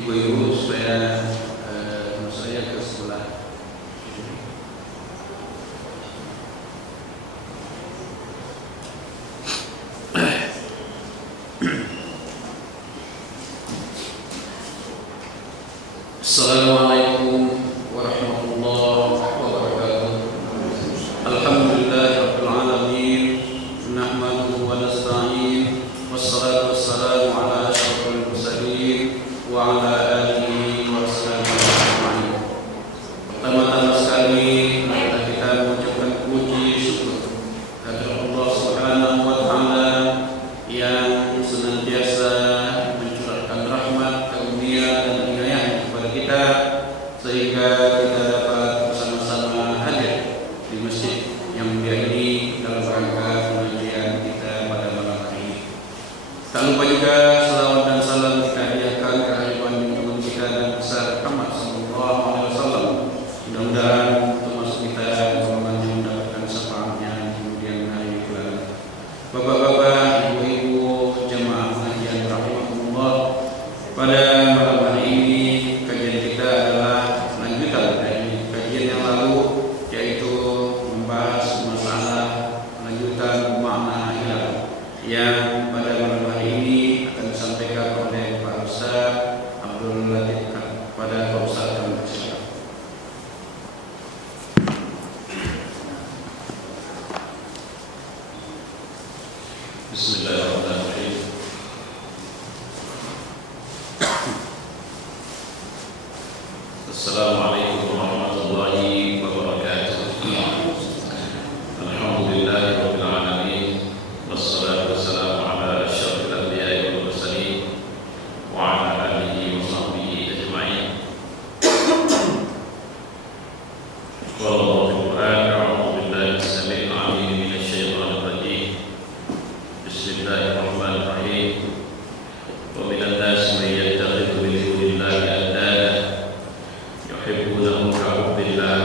ibu-ibu supaya saya ke sebelah. Assalamualaikum warahmatullahi wabarakatuh. Alhamdulillahirabbil alamin. Nahmaduhu wa nasta'in. Wassalatu wassalamu ala asyrofil mursalin wa ala alihi wa sahbihi ajma'in. Pertama-tama sekali marilah kita mengucapkan puji syukur kepada Allah Subhanahu wa taala yang senantiasa mencurahkan rahmat, karunia dan hidayah kepada kita sehingga kita dapat bersama-sama hadir di masjid yang mulia ini dalam rangka pengajian kita pada malam hari ini. Tak lupa juga salawat dan salam kita hadiahkan kehadiran junjungan kita dan besar Muhammad sallallahu alaihi wasallam. Mudah-mudahan termasuk kita golongan yang mendapatkan syafaatnya di kemudian hari kelak. Bapak-bapak, ibu-ibu, jemaah pengajian rahimakumullah, pada malam hari ini kajian kita adalah lanjutan dari kajian yang lalu, yaitu membahas masalah lanjutan makna hilal yang pada malam hari ini akan disampaikan oleh Pak Ustaz Abdul Latif pada Pak Ustaz kami persilakan. Bismillahirrahmanirrahim. Assalamualaikum warahmatullahi wabarakatuh. Alhamdulillahirabbil alamin. Wassalatu wassalamu ala asyrofil anbiya'i wal mursalin wa ala alihi wa sahbihi ajma'in. Qala Allahu fil Qur'an, a'udzu billahi as-sami'il 'alim minasy syaithanir rajim. Bismillahirrahmanirrahim. Wa minan nasi man yattakhidhu min dunillahi andada yuhibbunahum ka hubbillah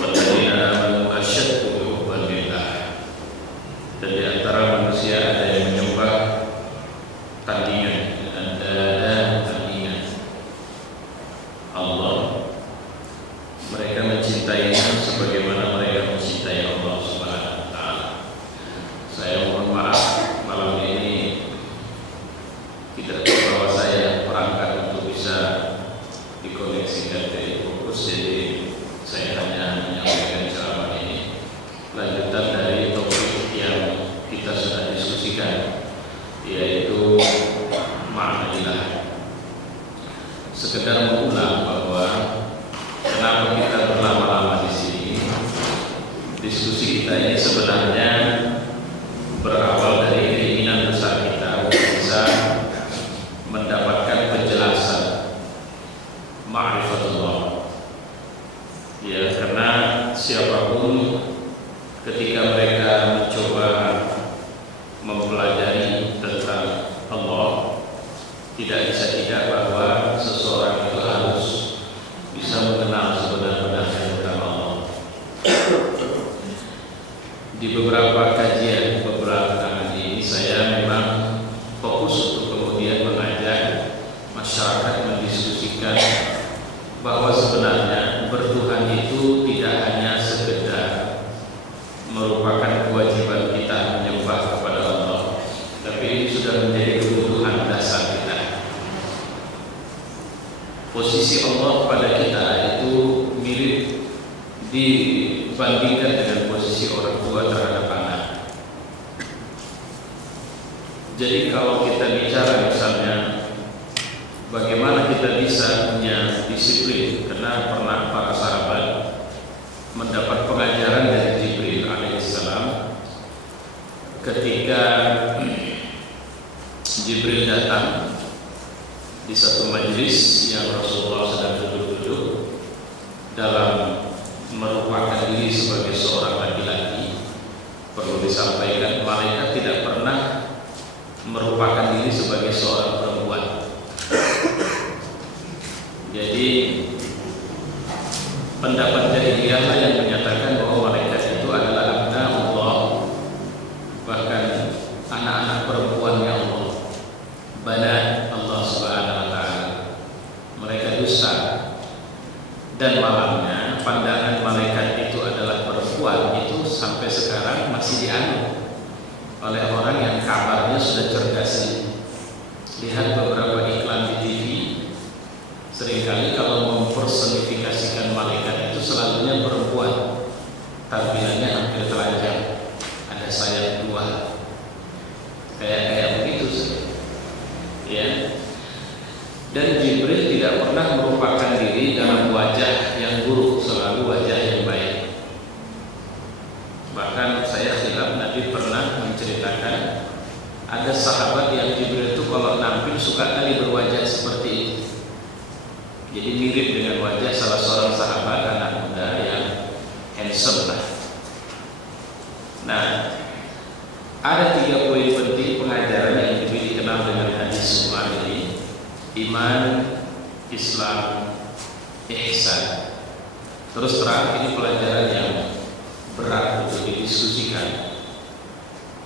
walladzina amanu asyaddu hubban lillah. Dan di antara manusia ada yang menyembah tandingan, andada tandingan Allah. Mereka mencintainya sebagaimana mereka mencintai Allah Subhanahu wa taala. Saya mohon maaf malam ini tidak membawa saya perangkat untuk bisa dikoneksikan dari fokus, jadi saya hanya menyampaikan ceramah ini lanjutan dari topik yang kita sudah diskusikan, yaitu makna ilah. Sekedar mengulang bahwa kenapa kita berlama-lama di sini. Diskusi kita ini sebenarnya berawal dari keinginan besar kita untuk bisa mendapatkan penjelasan ma'rifatullah. Ya, karena siapapun ketika mereka mencoba mempelajari tentang Allah, tidak bisa tidak bahwa seseorang itu harus bisa mengenal sebenar-benarnya tentang Allah. Di beberapa kajian beberapa kali ini saya memang fokus untuk kemudian mengajak masyarakat mendiskusikan bahwa sebenarnya bertuhan itu tidak hanya sekedar merupakan kewajiban kita menyembah kepada Allah, tapi ini sudah menjadi kebutuhan dasar kita. Posisi Allah pada kita itu mirip dibandingkan dengan posisi orang tua terhadap anak. Jadi kalau kita bicara misalnya bagaimana kita bisa punya disiplin, karena pernah para sahabat mendapat pengajaran dari Jibril alaihissalam ketika Jibril datang di satu majelis yang Rasulullah sedang duduk-duduk dalam merupakan diri sebagai seorang laki-laki. Perlu disampaikan, malaikat tidak pernah merupakan diri sebagai seorang perempuan. Jadi pendapat jahiliyah yang menyatakan bahwa malaikat itu adalah abna Allah, bahkan anak-anak perempuannya Allah, banat Allah Subhanahu wa taala. sampai sekarang masih dianut oleh orang yang kabarnya sudah cerdas ini. Lihat beberapa iklan di TV, seringkali kalau mempersonifikasikan malaikat itu selalunya perempuan, tampilannya hampir telanjang, ada sayap dua, kayak begitu sih, ya. Dan Jibril tidak pernah merupakan diri dalam wajah yang buruk, selalu wajah yang baik. Bahkan saya khilaf, Nabi pernah menceritakan ada sahabat yang Jibril itu kalau nampil suka kali berwajah seperti itu. Jadi mirip dengan wajah salah seorang sahabat anak muda yang handsome lah. Nah, ada 3 poin penting pengajaran yang lebih dikenal dengan hadis Umar ini: iman, Islam, ihsan. Terus terang ini pelajaran yang berat untuk didiskusikan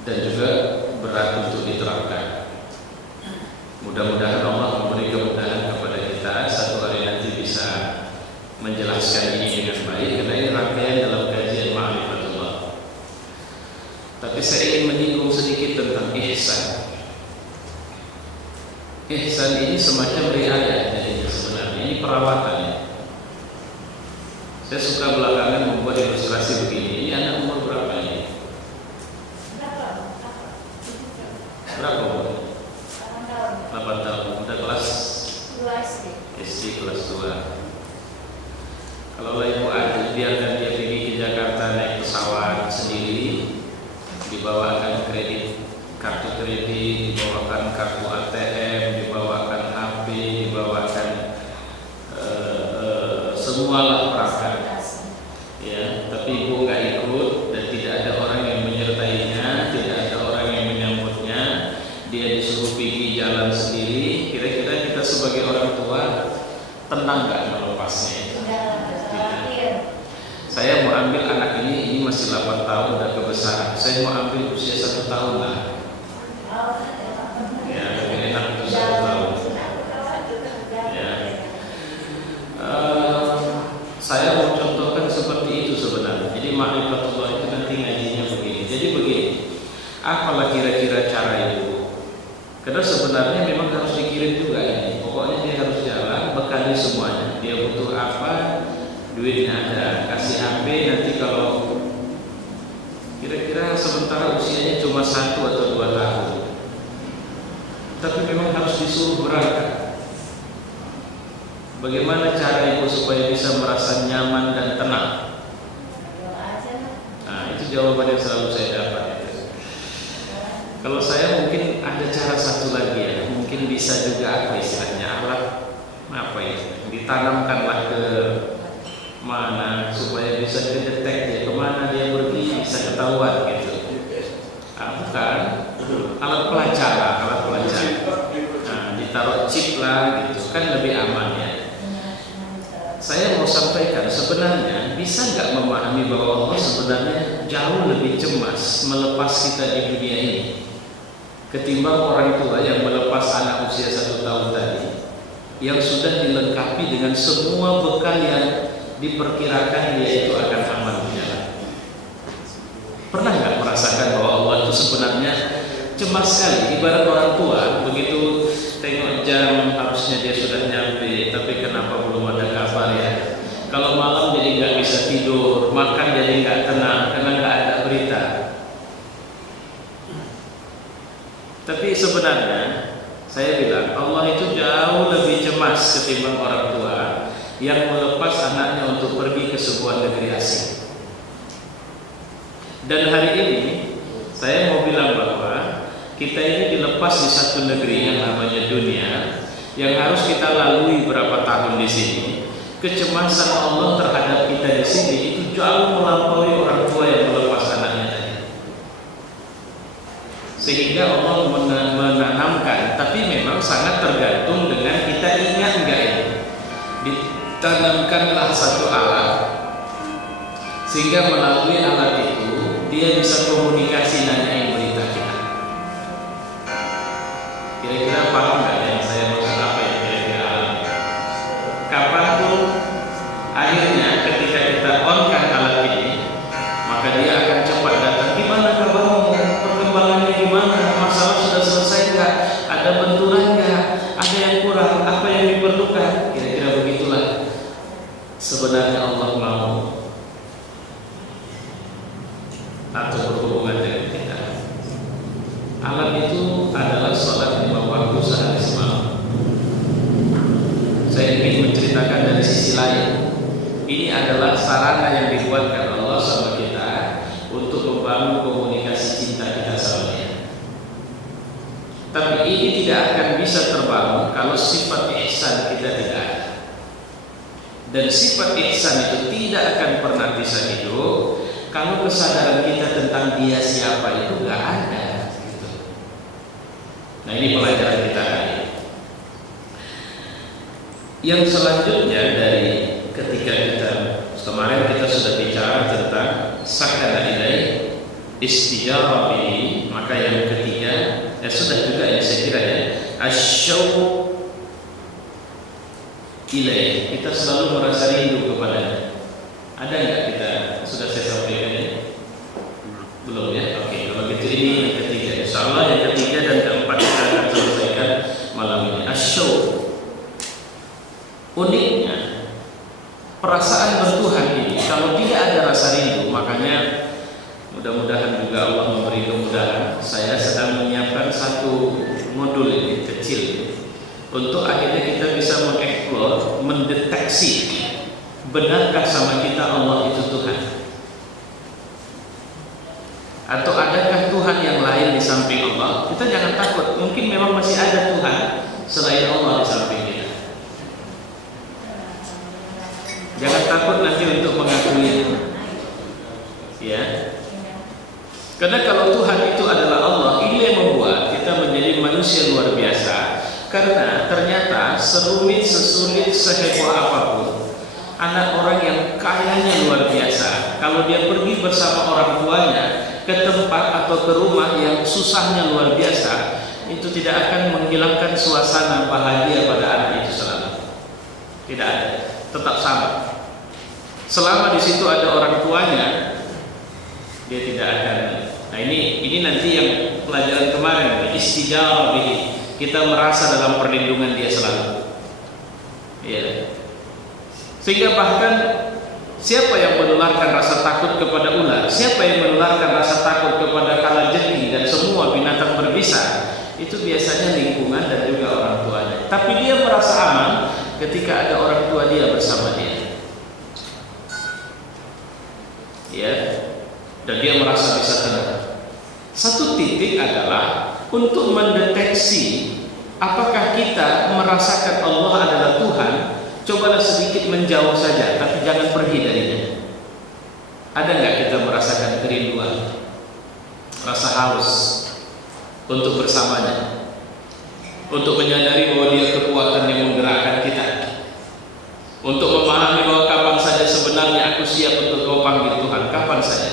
dan juga berat untuk diterapkan. Mudah-mudahan Allah memberi kemudahan kepada kita satu hari nanti bisa menjelaskan ini dengan baik, karena ini rangkaian dalam kajian Ma'rifatullah. Tapi saya ingin menyinggung sedikit tentang ihsan. Ihsan ini semacam riayah jadinya sebenarnya, ini perawatannya. Saya suka belakangan membuat ilustrasi begini. Ini anak umur berapa ini? Berapa umur? 8 tahun. Udah kelas 2 SD. SD kelas 2. Kalau ibu adil biarkan dia pergi ke Jakarta naik pesawat sendiri, dibawakan kartu kredit, dibawakan kartu ATM, dibawakan HP, dibawakan semualah perangkat, ya. Tapi ibu nggak ikut dan tidak ada orang yang menyertainya, tidak ada orang yang menyambutnya, dia disuruh pergi jalan sendiri. Kira-kira kita sebagai orang tua tenang nggak melepasnya? Saya mau ambil anak ini masih 8 tahun, udah kebesaran. Saya mau ambil usia 1 tahun lah. Ya, lebih enak itu 1 tahun. Ya. Saya mau contohkan seperti itu sebenarnya. Jadi Ma'rifatullah itu nanti ngajinya begini. Jadi begini, apalah kira-kira cara itu? Karena sebenarnya memang harus dikirim juga ini. Pokoknya dia harus jalan, bekali semuanya. Dia butuh apa, duitnya ada, kasih HP. Nanti kalau kira-kira sementara usianya cuma 1 atau 2 tahun, tapi memang harus disuruh berangkat. Bagaimana cara ibu supaya bisa merasa nyaman dan tenang? Nah, itu jawaban yang selalu saya dapat. Kalau saya mungkin ada cara satu lagi ya, mungkin bisa juga apa istilahnya, alat apa ya, ditanamkanlah ke mana supaya bisa kedetek dia kemana dia pergi, bisa ketahuan gitu. Bukan alat pelacak lah, alat pelacak. Nah, ditaruh chip lah gitu, kan lebih aman ya. Saya mau sampaikan sebenarnya bisa nggak memahami bahwa Allah sebenarnya jauh lebih cemas melepas kita di dunia ini ketimbang orang tua yang melepas anak usia 1 tahun tadi, yang sudah dilengkapi dengan semua bekal yang diperkirakan dia itu akan aman berjalan. Pernah nggak merasakan bahwa Allah itu sebenarnya cemas sekali? Ibarat orang tua begitu tengok jam, harusnya dia sudah nyampe, tapi kenapa belum ada kabar ya? Kalau malam jadi nggak bisa tidur, makan jadi nggak tenang karena nggak ada berita. Tapi sebenarnya saya bilang Allah itu jauh lebih cemas ketimbang orang tua yang melepas anaknya untuk pergi ke sebuah negeri asing. Dan hari ini saya mau bilang bahwa kita ini dilepas di satu negeri yang namanya dunia, yang harus kita lalui berapa tahun di sini. Kecemasan Allah terhadap kita di sini itu jauh melampaui orang tua yang melepas anaknya tadi. Sehingga Allah menanamkan, tapi memang sangat tergantung dengan kita ingat enggak ini. Ditanamkanlah satu alat, sehingga melalui alat itu dia bisa komunikasi nanyain berita kita. Kira-kira paham nggak yang saya maksud apa ya kira-kira? Kapanpun akhirnya ketika kita on-kan alat ini, maka dia akan atau berhubungan dengan kita. Alam itu adalah sholat 5 waktu sehari semalam. Saya ingin menceritakan dari sisi lain. Ini adalah sarana yang dibuatkan Allah sama kita untuk membangun komunikasi cinta kita sama Dia. Tapi ini tidak akan bisa terbangun kalau sifat ihsan kita tidak ada. Dan sifat ihsan itu tidak akan pernah bisa hidup kalau kesadaran kita tentang Dia siapa itu nggak ada. Gitu. Nah, ini pelajaran kita hari ini. Yang selanjutnya dari ketika kita kemarin kita sudah bicara tentang sakana ilai istijarah bihi, maka yang ketiga sudah juga ya saya kira ya asyauq ilai, kita selalu merasa rindu kepadanya. Ada nggak kita sudah saya sampaikan ya? Belum ya? Oke, kalau gitu ini yang ketiga. Insyaallah yang ketiga dan keempat kita akan selesaikan malam ini. Asyauq, uniknya perasaan bertuhan ini kalau tidak ada rasa rindu, makanya mudah-mudahan juga Allah memberi kemudahan. Saya sedang menyiapkan satu modul ini kecil untuk akhirnya kita bisa mengeksplor, mendeteksi benarkah sama kita Allah itu Tuhan, atau adakah Tuhan yang lain di samping Allah. Kita jangan takut, mungkin memang masih ada Tuhan selain Allah di samping kita. Jangan takut nanti untuk mengakui itu, ya. Karena kalau Tuhan itu adalah Allah, ini yang membuat kita menjadi manusia luar biasa. Karena ternyata serumit, sesulit, seheboh apapun, anak orang yang kayanya luar biasa, kalau dia pergi bersama orang tuanya ke tempat atau ke rumah yang susahnya luar biasa, itu tidak akan menghilangkan suasana bahagia pada anak itu selalu. Tidak ada, tetap sama. Selama di situ ada orang tuanya, dia tidak akan. Nah ini nanti yang pelajaran kemarin, istijarah bihi. Kita merasa dalam perlindungan Dia selalu, ya. Sehingga bahkan siapa yang menularkan rasa takut kepada ular, siapa yang menularkan rasa takut kepada kalajengking dan semua binatang berbisa, itu biasanya lingkungan dan juga orang tuanya. Tapi dia merasa aman ketika ada orang tua dia bersama dia, ya. Dan dia merasa bisa tenang. Satu titik adalah untuk mendeteksi apakah kita merasakan Allah adalah Tuhan. Cobalah sedikit menjauh saja, tapi jangan pergi darinya. Ada nggak kita merasakan kerinduan, rasa haus untuk bersamanya, untuk menyadari bahwa Dia kekuatan yang menggerakkan kita, untuk memahami bahwa kapan saja sebenarnya aku siap untuk Kau panggil Tuhan, kapan saja,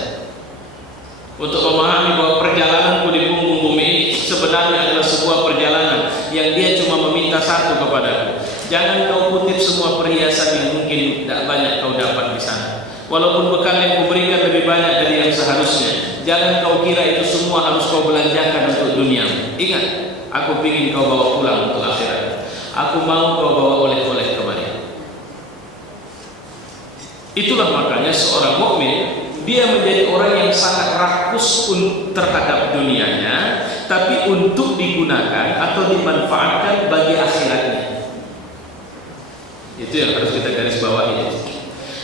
untuk memahami bahwa perjalananku di punggung bumi ini sebenarnya adalah sebuah perjalanan yang Dia cuma meminta satu kepadaku. Jangan kau kutip semua perhiasan yang mungkin tidak banyak kau dapat di sana. Walaupun bekal yang kuberikan lebih banyak dari yang seharusnya, jangan kau kira itu semua harus kau belanjakan untuk dunia. Ingat, aku ingin kau bawa pulang untuk akhirat. Aku mau kau bawa oleh-oleh kembali. Itulah makanya seorang mukmin, dia menjadi orang yang sangat rakus terhadap dunianya, tapi untuk digunakan atau dimanfaatkan bagi akhiratnya. Itu yang harus kita garis bawahi.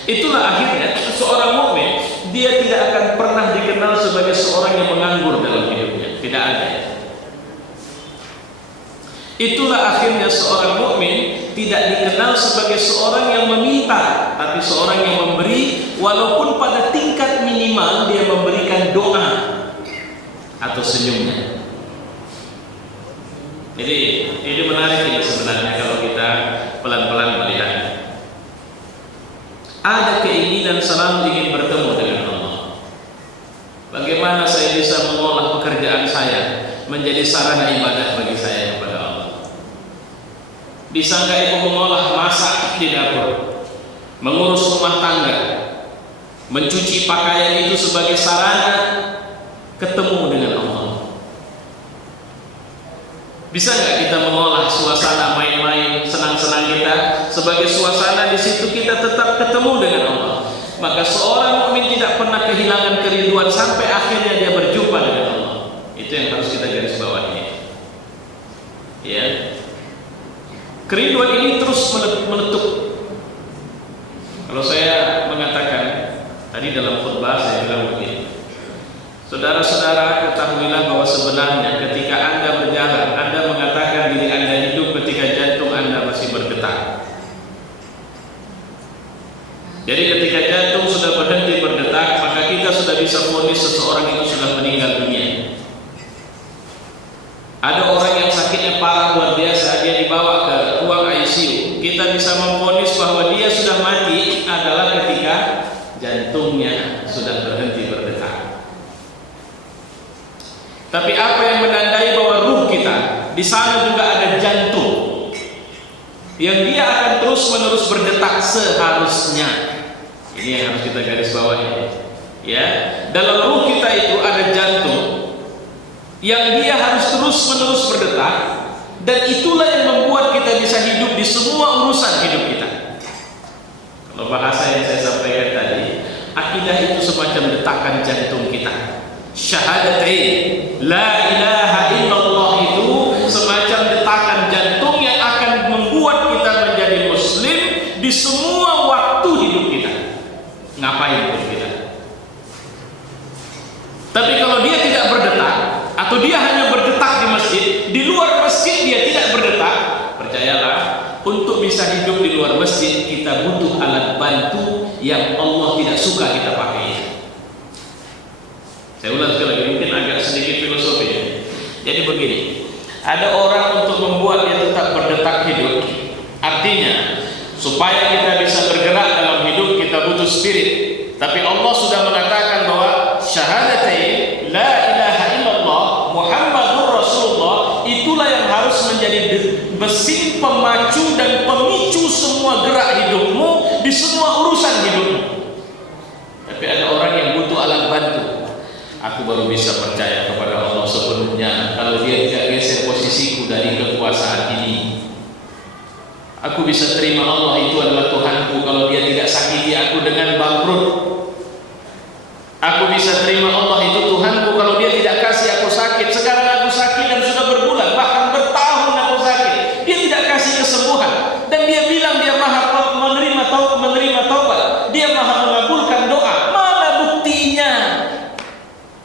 Itulah akhirnya seorang mukmin, dia tidak akan pernah dikenal sebagai seorang yang menganggur dalam hidupnya. Tidak ada. Itulah akhirnya seorang mukmin tidak dikenal sebagai seorang yang meminta, tapi seorang yang memberi, walaupun pada tingkat minimal dia memberikan doa atau senyumnya. Jadi ini menarik ini sebenarnya kalau kita pelan-pelan melihat. Ada keinginan selalu ingin bertemu dengan Allah. Bagaimana saya bisa mengolah pekerjaan saya menjadi sarana ibadah bagi saya kepada Allah? Bisa nggak ibu mengolah masak di dapur, mengurus rumah tangga, mencuci pakaian itu sebagai sarana ketemu dengan Allah? Bisa nggak kita mengolah suasana main-main, senang-senang kita sebagai suasana di situ kita tetap ketemu dengan Allah? maka seorang mukmin tidak pernah kehilangan kerinduan sampai akhirnya dia berjumpa dengan Allah. Itu yang harus kita garis bawahi. Ya. Kerinduan ini terus meletup. Kalau saya mengatakan tadi dalam khutbah saya bilang begini. Saudara-saudara, ketahuilah bahwa sebenarnya ketika Anda berjalan, Anda mengatakan diri Anda hidup ketika jantung Anda masih berdetak. Jadi ketika jantung sudah berhenti berdetak, maka kita sudah bisa vonis seseorang itu sudah meninggal dunia. Ada orang yang sakitnya parah luar biasa, dia dibawa ke ruang ICU. Kita bisa memvonis bahwa dia sudah mati adalah ketika jantungnya sudah berhenti berdetak. Tapi apa yang menandai bahwa ruh kita di sana juga ada jantung yang dia akan terus-menerus berdetak seharusnya. Ini yang harus kita garis bawahi. Ya, dalam ruh kita itu ada jantung yang dia harus terus-menerus berdetak, dan itulah yang membuat kita bisa hidup di semua urusan hidup kita. Kalau bahasa yang saya sampaikan tadi, akidah itu semacam detakan jantung kita. Syahadatain la ilaha illallah itu semacam detakan jantung yang akan membuat kita menjadi muslim di semua waktu hidup kita. Ngapain pun kita. Tapi kalau dia tidak berdetak, atau dia hanya berdetak di masjid, di luar masjid dia tidak berdetak, percayalah, untuk bisa hidup di luar masjid kita butuh alat bantu yang Allah tidak suka kita pakai. Saya ulang sekali lagi, mungkin agak sedikit filosofi. Jadi begini, ada orang untuk membuat dia tetap berdetak hidup, artinya supaya kita bisa bergerak dalam hidup kita butuh spirit. Tapi Allah sudah mengatakan bahwa syahadatain la ilaha illallah Muhammadur Rasulullah itulah yang harus menjadi mesin pemacu dan pemicu semua gerak hidupmu di semua urusan hidupmu. Tapi ada orang yang butuh alat bantu. Aku baru bisa percaya kepada Allah sepenuhnya kalau dia tidak geser posisiku dari kekuasaan ini. Aku bisa terima Allah itu adalah Tuhanku kalau dia tidak sakiti aku dengan bangkrut. Aku bisa terima Allah itu Tuhanku kalau dia tidak kasih aku sakit. Sekarang aku sakit dan sudah berbulan, bahkan bertahun aku sakit. Dia tidak kasih kesembuhan. Dan dia bilang dia maha menerima taubat. Dia maha mengabulkan doa. Mana buktinya?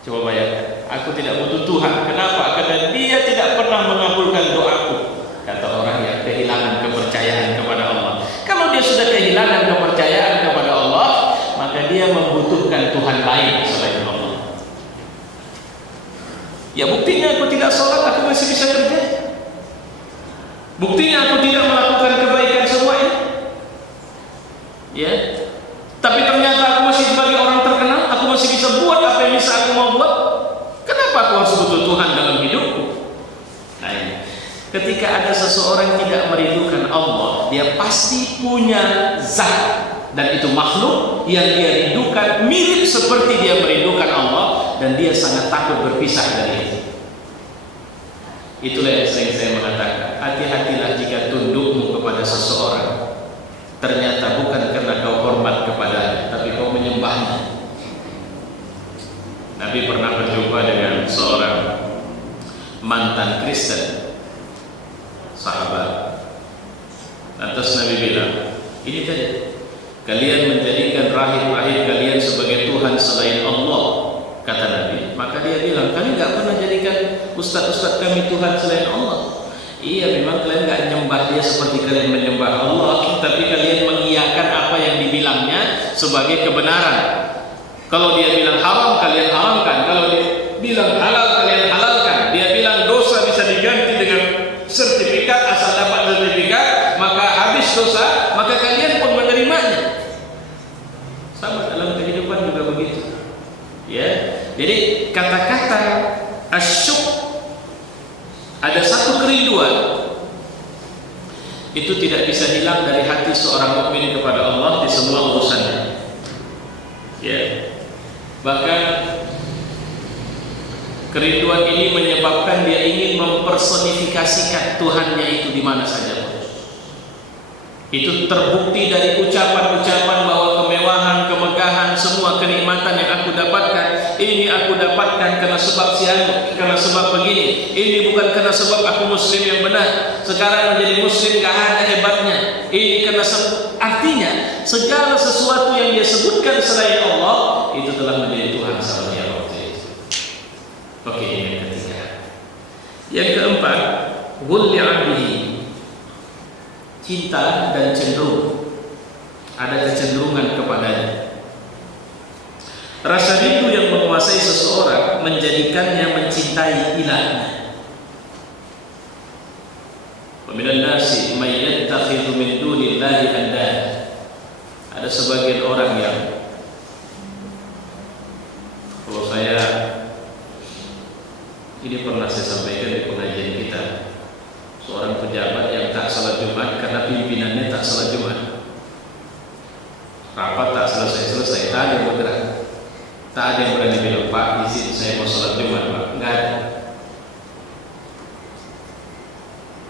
Coba bayangkan, aku tidak butuh Tuhan. Kenapa? Karena dia tidak pernah mengabulkan doaku. Kata orang yang kehilangan kepercayaan kepada Allah. Kalau dia sudah kehilangan kepercayaan kepada Allah, maka dia membutuhkan Tuhan lain selain Allah. Ya buktinya aku tidak sholat, aku masih bisa kerja. Buktinya aku tidak melakukan kebaikan semua ini. Ya. Tapi ternyata aku masih sebagai orang terkenal, aku masih bisa buat apa yang bisa aku mau buat. Kenapa aku harus butuh Tuhan dalam hidupku? Nah ini. Ketika ada seseorang tidak merindukan Allah, dia pasti punya zat, dan itu makhluk yang dia rindukan mirip seperti dia merindukan Allah, dan dia sangat takut berpisah dari itu. Itulah yang sering saya mengatakan, hati-hatilah jika tundukmu kepada seseorang ternyata bukan karena kau hormat kepadanya, tapi kau menyembahnya. Nabi pernah berjumpa dengan seorang mantan Kristen, sahabat. Lantas Nabi bilang, ini tadi, kalian menjadikan rahib-rahib kalian sebagai Tuhan selain Allah, kata Nabi. Maka dia bilang, kami gak pernah jadikan ustaz-ustaz kami Tuhan selain Allah. Iya, memang kalian gak menyembah dia seperti kalian menyembah Allah, tapi kalian mengiyakan apa yang dibilangnya sebagai kebenaran. Kalau dia bilang haram, kalian haramkan. Kalau dia bilang halal, kalian halalkan. Dia bilang dosa bisa diganti dengan sertifikat, asal dapat sertifikat maka habis dosa, maka kalian pun menerimanya. Sama dalam kehidupan juga begitu. Ya, jadi kata-kata asyuk, ada satu kerinduan itu tidak bisa hilang dari hati seorang mukmin kepada Allah di semua urusannya. Ya, bahkan kerinduan ini menyebabkan dia ingin mempersonifikasikan Tuhannya itu di mana saja. Itu terbukti dari ucapan-ucapan bahwa kemewahan, kemegahan semua kenikmatan yang aku dapatkan, ini aku dapatkan karena sebab sianu, karena sebab begini, ini bukan karena sebab aku muslim yang benar, sekarang menjadi muslim gak ada hebatnya, ini karena artinya segala sesuatu yang dia sebutkan selain Allah itu telah menjadi Tuhan sama dia waktu itu. Oke, ini yang ketiga. Yang keempat, wulli abdihi, cinta dan cenderung, ada kecenderungan kepadanya. Rasa rindu yang menguasai seseorang menjadikannya mencintai ilahnya. Wa minan nasi may yattakhidhu min dunillahi andada. Ada sebagian orang yang, kalau saya ini pernah saya sampaikan di pengajian kita, seorang pejabat yang tak salat Jumat karena pimpinannya tak salat Jumat. Rapat tak selesai-selesai, tak ada yang bergerak, tak ada yang berani bilang, Pak izin saya mau salat Jumat Pak, enggak ada.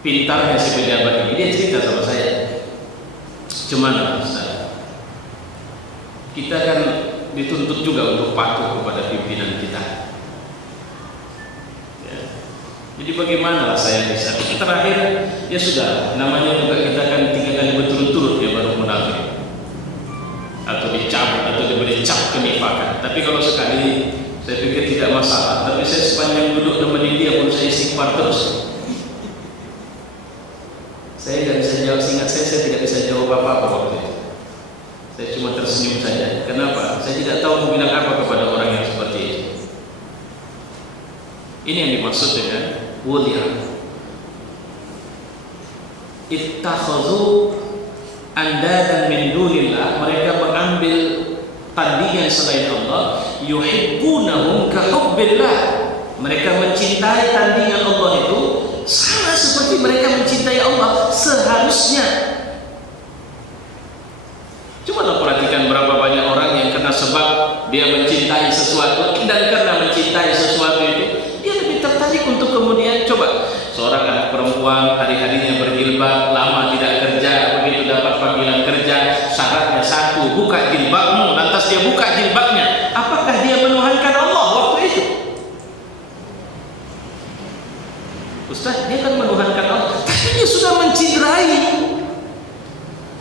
Pintarnya si pejabat ini, dia cerita sama saya, cuman Ustaz, kita kan dituntut juga untuk patuh kepada pimpinan kita. Ya. Jadi bagaimana saya bisa? Terakhir ya sudah, namanya juga kita kan 3 kali berturut-turut ya baru munafik, atau dicabut atau diberi cap kenifakan. Tapi kalau sekali saya pikir tidak masalah. Tapi saya sepanjang duduk nemenin dia pun saya istighfar terus. Saya tidak bisa jawab, singkat saya tidak bisa jawab apa-apa waktu itu. Saya cuma tersenyum saja. Kenapa? Saya tidak tahu mau bilang apa kepada orang yang seperti itu. Ini yang dimaksud dengan wuli'ah. Ittakhadhu andadan min dunillah, mereka mengambil tandingan selain Allah, yuhibbunahum ka hubbillah, mereka mencintai tandingan Allah itu sama seperti mereka mencintai Allah seharusnya. Coba perhatikan berapa banyak orang yang karena sebab dia mencintai sesuatu dan karena mencintai sesuatu itu dia lebih tertarik untuk kemudian, coba seorang anak perempuan hari-harinya berjilbab, lama tidak kerja, begitu dapat panggilan kerja syaratnya satu, buka jilbabmu, lantas dia buka jilbabnya. Apakah dia menuhankan Allah waktu itu? Ustaz, dia kan menuhankan Allah, tapi dia sudah menciderai.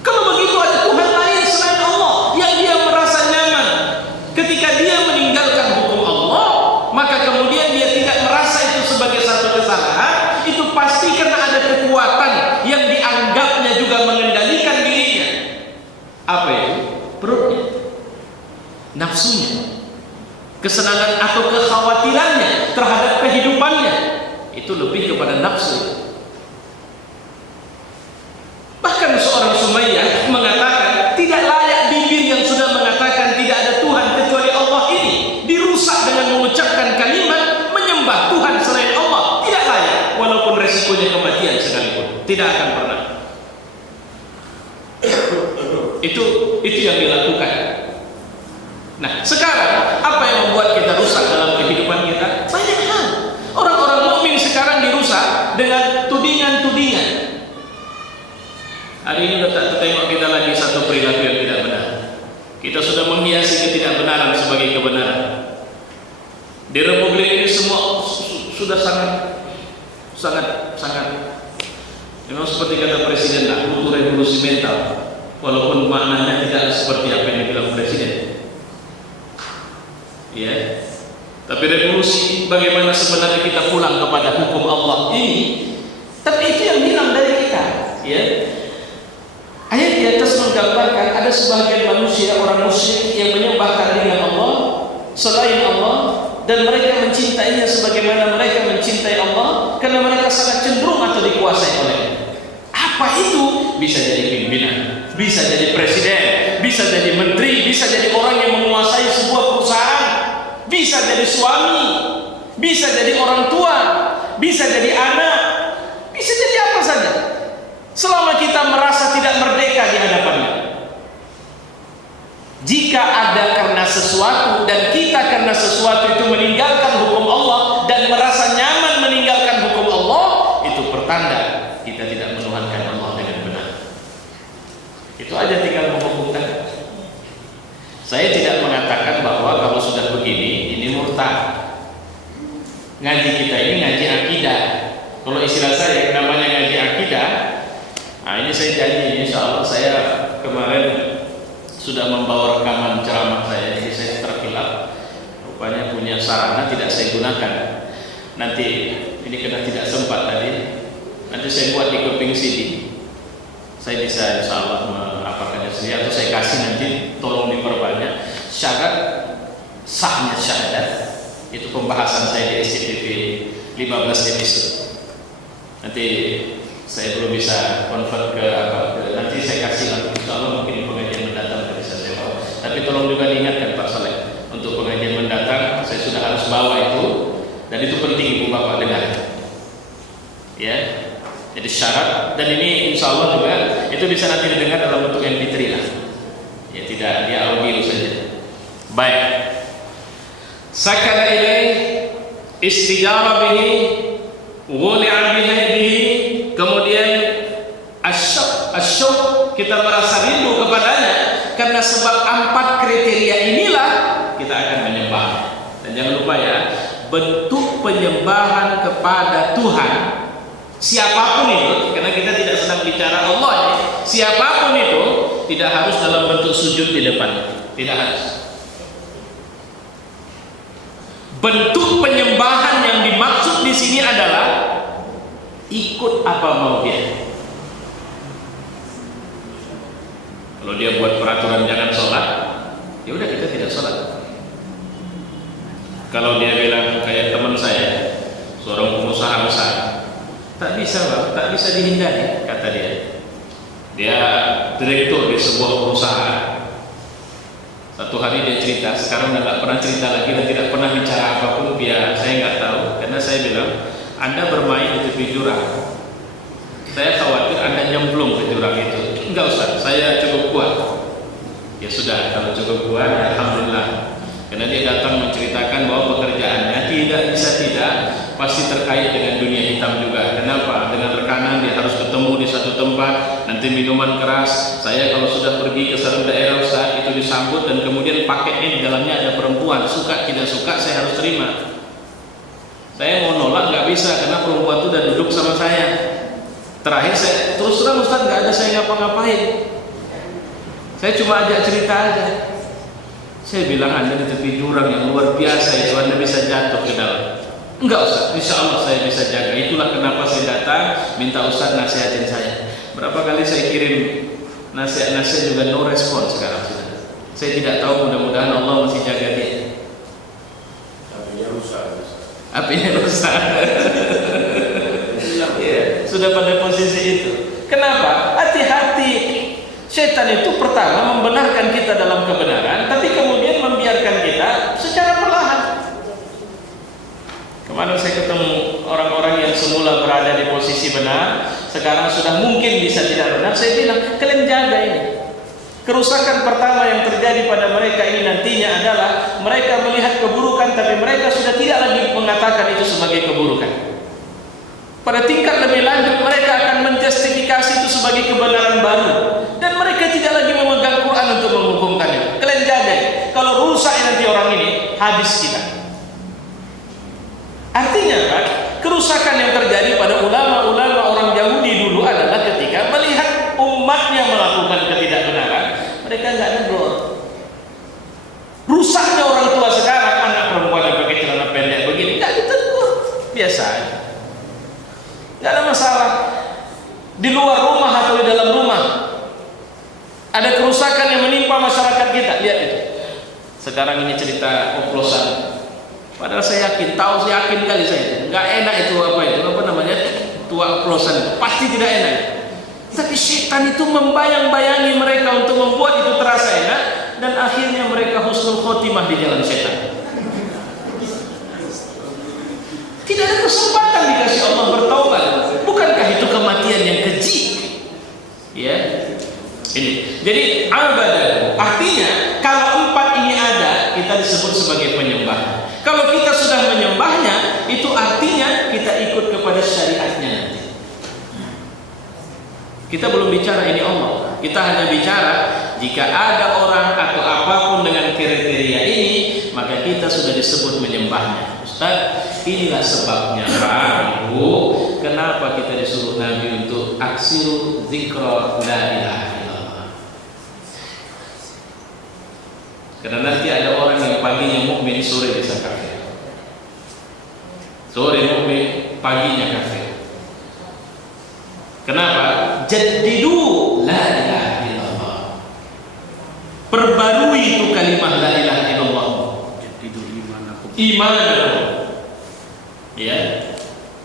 Kalau begitu ada Tuhan lain selain Allah yang dia merasa nyaman ketika dia meninggalkan hukum Allah, maka kemudian dia tidak merasa itu sebagai satu kesalahan. Itu pasti karena ada kekuatan yang dianggapnya juga mengendalikan dirinya. Apa itu? Perutnya, nafsunya, kesenangan atau kekhawatirannya terhadap kehidupannya, itu lebih kepada nafsu. Bahkan seorang Sumayyah mengatakan tidak layak bibir yang sudah mengatakan tidak ada Tuhan kecuali Allah ini dirusak dengan mengucapkan kalimat menyembah Tuhan selain Allah. Tidak layak, walaupun resikonya kematian sekalipun, tidak akan pernah. Itu yang dilakukan. Nah, sekarang apa yang membuat kita rusak dalam kehidupan kita? Banyak hal. Orang-orang mukmin sekarang dirusak dengan tudingan-tudingan. Hari ini tak tertengok kita lagi satu perilaku yang tidak benar. Kita sudah menghiasi ketidakbenaran sebagai kebenaran. Di Republik ini semua sudah sangat memang seperti kata Presiden lah, butuh revolusi mental. Walaupun maknanya tidak seperti apa yang dibilang Presiden. Ya. Tapi revolusi bagaimana sebenarnya kita pulang kepada hukum Allah ini. Tapi itu yang hilang dari kita, ya. Ayat di atas menggambarkan ada sebagian manusia, orang musyrik yang menyembah tandingan Allah selain Allah, dan mereka mencintainya sebagaimana mereka mencintai Allah karena mereka sangat cenderung atau dikuasai olehnya. Apa itu? Bisa jadi pimpinan, bisa jadi presiden, bisa jadi menteri, bisa jadi orang yang menguasai sebuah perusahaan, bisa jadi suami, bisa jadi orang tua, bisa jadi anak, bisa jadi apa saja. Selama kita merasa tidak merdeka di hadapannya. Jika ada karena sesuatu dan kita karena sesuatu itu meninggalkan hukum Allah dan merasa nyaman meninggalkan hukum Allah, itu pertanda kita tidak menuhankan Allah dengan benar. Itu aja tinggal menghukumkan. Saya tidak mengatakan ngaji kita ini ngaji akidah. Kalau istilah saya namanya ngaji akidah. Nah ini saya janji, insya Allah saya kemarin sudah membawa rekaman ceramah saya, jadi saya terkilap. Rupanya punya sarana tidak saya gunakan. Nanti ini kena tidak sempat tadi. Nanti saya buat di keping CD. Saya bisa insya Allah mengapakannya sendiri, atau saya kasih nanti, tolong diperbanyak. Syarat sahnya syahadat itu pembahasan saya di SCTV 15 episode. Nanti saya belum bisa convert ke nanti saya kasih nanti insya Allah mungkin pengajian mendatang bisa saya bawa. Tapi tolong juga diingatkan Pak Saleh, untuk pengajian mendatang saya sudah harus bawa itu, dan itu penting Ibu Bapak dengar. Ya, jadi syarat, dan ini insya Allah juga itu bisa nanti didengar dalam bentuk MP3 lah. Ya tidak dia audio saja. Baik. Sakana ilaih istijara bihi wuli'a bihi, kemudian asyuk kita merasa rindu kepadanya, karena sebab 4 kriteria inilah kita akan menyembah. Dan jangan lupa ya, bentuk penyembahan kepada Tuhan siapapun itu, karena kita tidak sedang bicara Allah ya, siapapun itu tidak harus dalam bentuk sujud di depan, tidak harus. Bentuk penyembahan yang dimaksud di sini adalah ikut apa mau dia. Kalau dia buat peraturan jangan sholat, ya udah kita tidak sholat. Kalau dia bilang kayak teman saya, seorang pengusaha besar, tak bisa Bang, tak bisa dihindari, kata dia. Dia direktur di sebuah perusahaan. Satu hari dia cerita, sekarang udah gak pernah cerita lagi dan tidak pernah bicara apapun, biar saya nggak tahu. Karena saya bilang, Anda bermain di tepi jurang, saya khawatir Anda nyemplung ke jurang itu. Enggak usah, saya cukup kuat. Ya sudah, kalau cukup kuat, alhamdulillah. Karena dia datang menceritakan bahwa pekerjaannya tidak bisa tidak pasti terkait dengan dunia hitam juga. Kenapa? Dengan rekanan dia harus ketemu di satu tempat, nanti minuman keras. Saya kalau sudah pergi ke satu daerah Ustaz, itu disambut, dan kemudian paketnya di dalamnya ada perempuan. Suka tidak suka saya harus terima. Saya mau nolak nggak bisa, karena perempuan itu udah duduk sama saya. Terakhir saya terus terang Ustaz, nggak ada saya ngapa-ngapain. Saya cuma ajak cerita aja. Saya bilang Anda di tepi jurang yang luar biasa itu, Anda bisa jatuh ke dalam. Enggak Ustaz, insya Allah saya bisa jaga. Itulah kenapa saya datang minta Ustaz nasihatin saya. Berapa kali saya kirim nasihat-nasihat juga no respon sekarang sudah. Saya tidak tahu, mudah-mudahan Allah masih jaga dia. Apinya rusak. Apinya rusak. Ya, sudah pada posisi itu. Kenapa? Hati-hati. Setan itu pertama membenarkan kita dalam kebenaran, tapi kemudian membiarkan kita secara perlahan. Kemarin saya ketemu orang-orang yang semula berada di posisi benar, sekarang sudah mungkin bisa tidak benar. Saya bilang, kalian jaga ini. Kerusakan pertama yang terjadi pada mereka ini nantinya adalah mereka melihat keburukan, tapi mereka sudah tidak lagi mengatakan itu sebagai keburukan. Pada tingkat lebih lanjut mereka akan menjustifikasi itu sebagai kebenaran baru, dan mereka tidak lagi memegang Quran untuk menghukumkannya. Kalian jaga, kalau rusak nanti orang ini, habis kita. Artinya Pak, kerusakan yang terjadi pada ulama-ulama orang Yahudi dulu adalah ketika melihat umatnya melakukan ketidakbenaran, mereka nggak negur. Rusaknya orang tua sekarang, anak perempuan yang pakai celana pendek begini, nggak ditegur, biasa aja. Gak ada masalah. Di luar rumah atau di dalam rumah ada kerusakan yang menimpa masyarakat kita, lihat itu. Sekarang ini cerita oplosan. Padahal saya yakin, yakin kali saya itu. Gak enak itu apa namanya, tua oplosan itu. Pasti tidak enak. Tapi setan itu membayang-bayangi mereka untuk membuat itu terasa enak, dan akhirnya mereka husnul khotimah di jalan setan. Tidak ada kesempatan dikasih Allah bertaubat. Bukankah itu kematian yang keji? Ya. Ini. Jadi al-badan artinya kalau 4 ini ada, kita disebut sebagai penyembah. Kalau kita sudah menyembahnya, itu artinya kita ikut kepada syariatnya. Kita belum bicara ini Allah. Kita hanya bicara jika ada orang atau apapun dengan kriteria ini, maka kita sudah disebut menyembahnya. Ustaz, inilah sebabnya Pak, Ibu, kenapa kita disuruh Nabi untuk aksiru zikra la ilaha illallah. Karena nanti ada orang yang paginya mukmin, sore bisa kafir. Sore mukmin, paginya kafir. Kenapa? Jaddidu la ilaha illallah. Perbarui itu kalimat la ilaha illallah. Jadidu Iman, ya.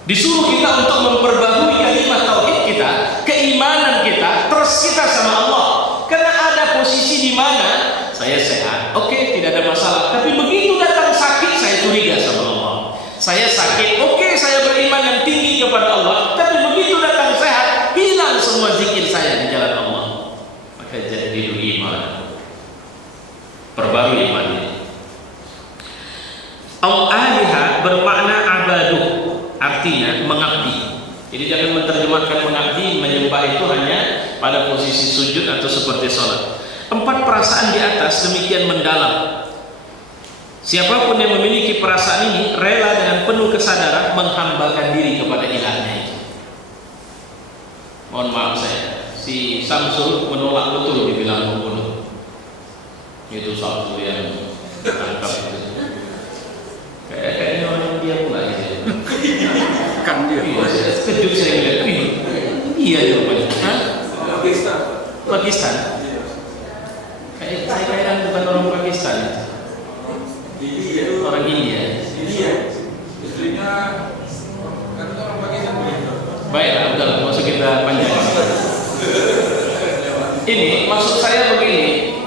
Disuruh kita untuk memperbarui kalimat tauhid kita, keimanan kita, trust kita sama Allah. Karena ada posisi di mana saya sehat, oke, tidak ada masalah. Tapi begitu datang sakit, saya curiga sama Allah. Saya sakit, oke, saya beriman yang tinggi kepada Allah. Tapi begitu datang sehat, hilang semua zikir saya di jalan Allah. Maka jadidu iman, perbarui imannya. Al-aliha bermakna abaduh, artinya mengabdi. Jadi jangan menerjemahkan mengabdi, menyembah itu hanya pada posisi sujud atau seperti sholat. 4 perasaan di atas demikian mendalam. Siapapun yang memiliki perasaan ini rela dengan penuh kesadaran menghambakan diri kepada ilahnya itu. Mohon maaf saya, si Samsul menolak betul dibilang pembunuh. Itu Samsul yang tangkap itu. Kayaknya orang dia pula gitu. Kan dia. Kejut saya lihat. Iya ya rupanya. Hah? Pakistan. Saya kira bukan orang Pakistan. Orang India. Istrinya kan orang Pakistan. Baiklah, udah nggak usah kita panjang. Ini maksud saya begini.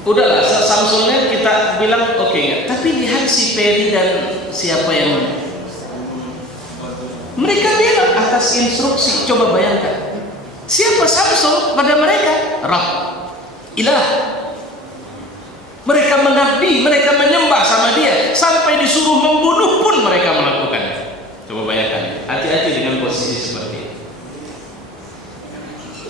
Udahlah, Samsulnya kita bilang oke nggak. Tapi lihat si Peri dan siapa yang mereka bilang atas instruksi. Coba bayangkan, siapa Samsul pada mereka? Rab, ilah. Mereka mengabdi, mereka menyembah sama dia, sampai disuruh membunuh pun mereka melakukannya. Coba bayangkan, hati-hati dengan posisi seperti ini.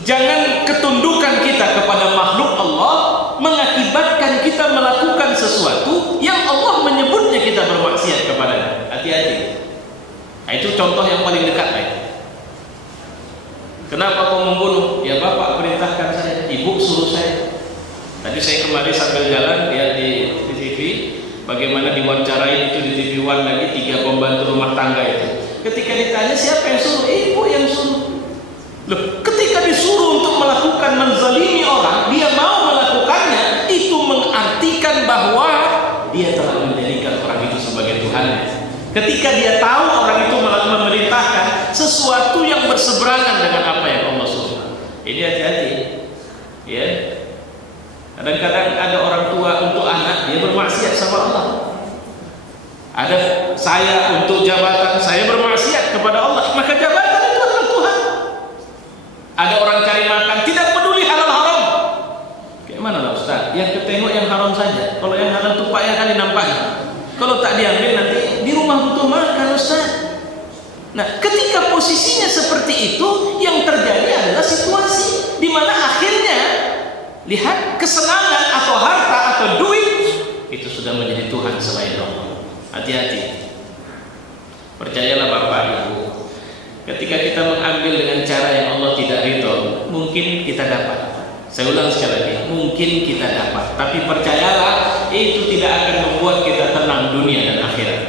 Jangan ketundukan kita kepada makhluk Allah mengakibatkan kita melakukan sesuatu yang Allah menyebutnya kita bermaksiat kepadanya. Hati-hati. Nah, itu contoh yang paling dekat lah. Kenapa kau membunuh? Ya bapak perintahkan saya, ibu suruh saya. Tadi saya kemarin sambil jalan lihat di TV bagaimana diwawancarain itu di TV One lagi 3 pembantu rumah tangga itu. Ketika ditanya siapa yang suruh, ibu yang suruh. Loh, ketika disuruh untuk melakukan menzalimi orang, dia mau melakukannya, itu mengartikan bahwa dia telah menjadikan orang itu sebagai Tuhannya. Ketika dia tahu orang itu memerintahkan sesuatu yang berseberangan dengan apa yang Allah suruh. Ini hati-hati. Ya. Kadang-kadang ada orang tua untuk anak, dia bermaksiat sama Allah. Ada saya untuk jabatan, saya bermaksiat kepada Allah, maka jabatan itu adalah Tuhan. Ada orang cari makan, tidak peduli halal haram. Kayak mana lah Ustaz? Yang ketengok yang haram saja. Kalau yang halal tuh payah kan dinampaknya. Kalau tak diambil nanti di rumah butuh makan Ustaz. Nah, ketika posisinya seperti itu, yang terjadi adalah situasi di mana akhirnya lihat kesenangan atau harta atau duit itu sudah menjadi Tuhan selain Allah. Hati-hati. Percayalah Bapak Ibu, ketika kita mengambil dengan cara yang Allah tidak ridho, mungkin kita dapat. Saya ulang sekali lagi, mungkin kita dapat. Tapi percayalah, itu tidak akan membuat kita tenang dunia dan akhirat.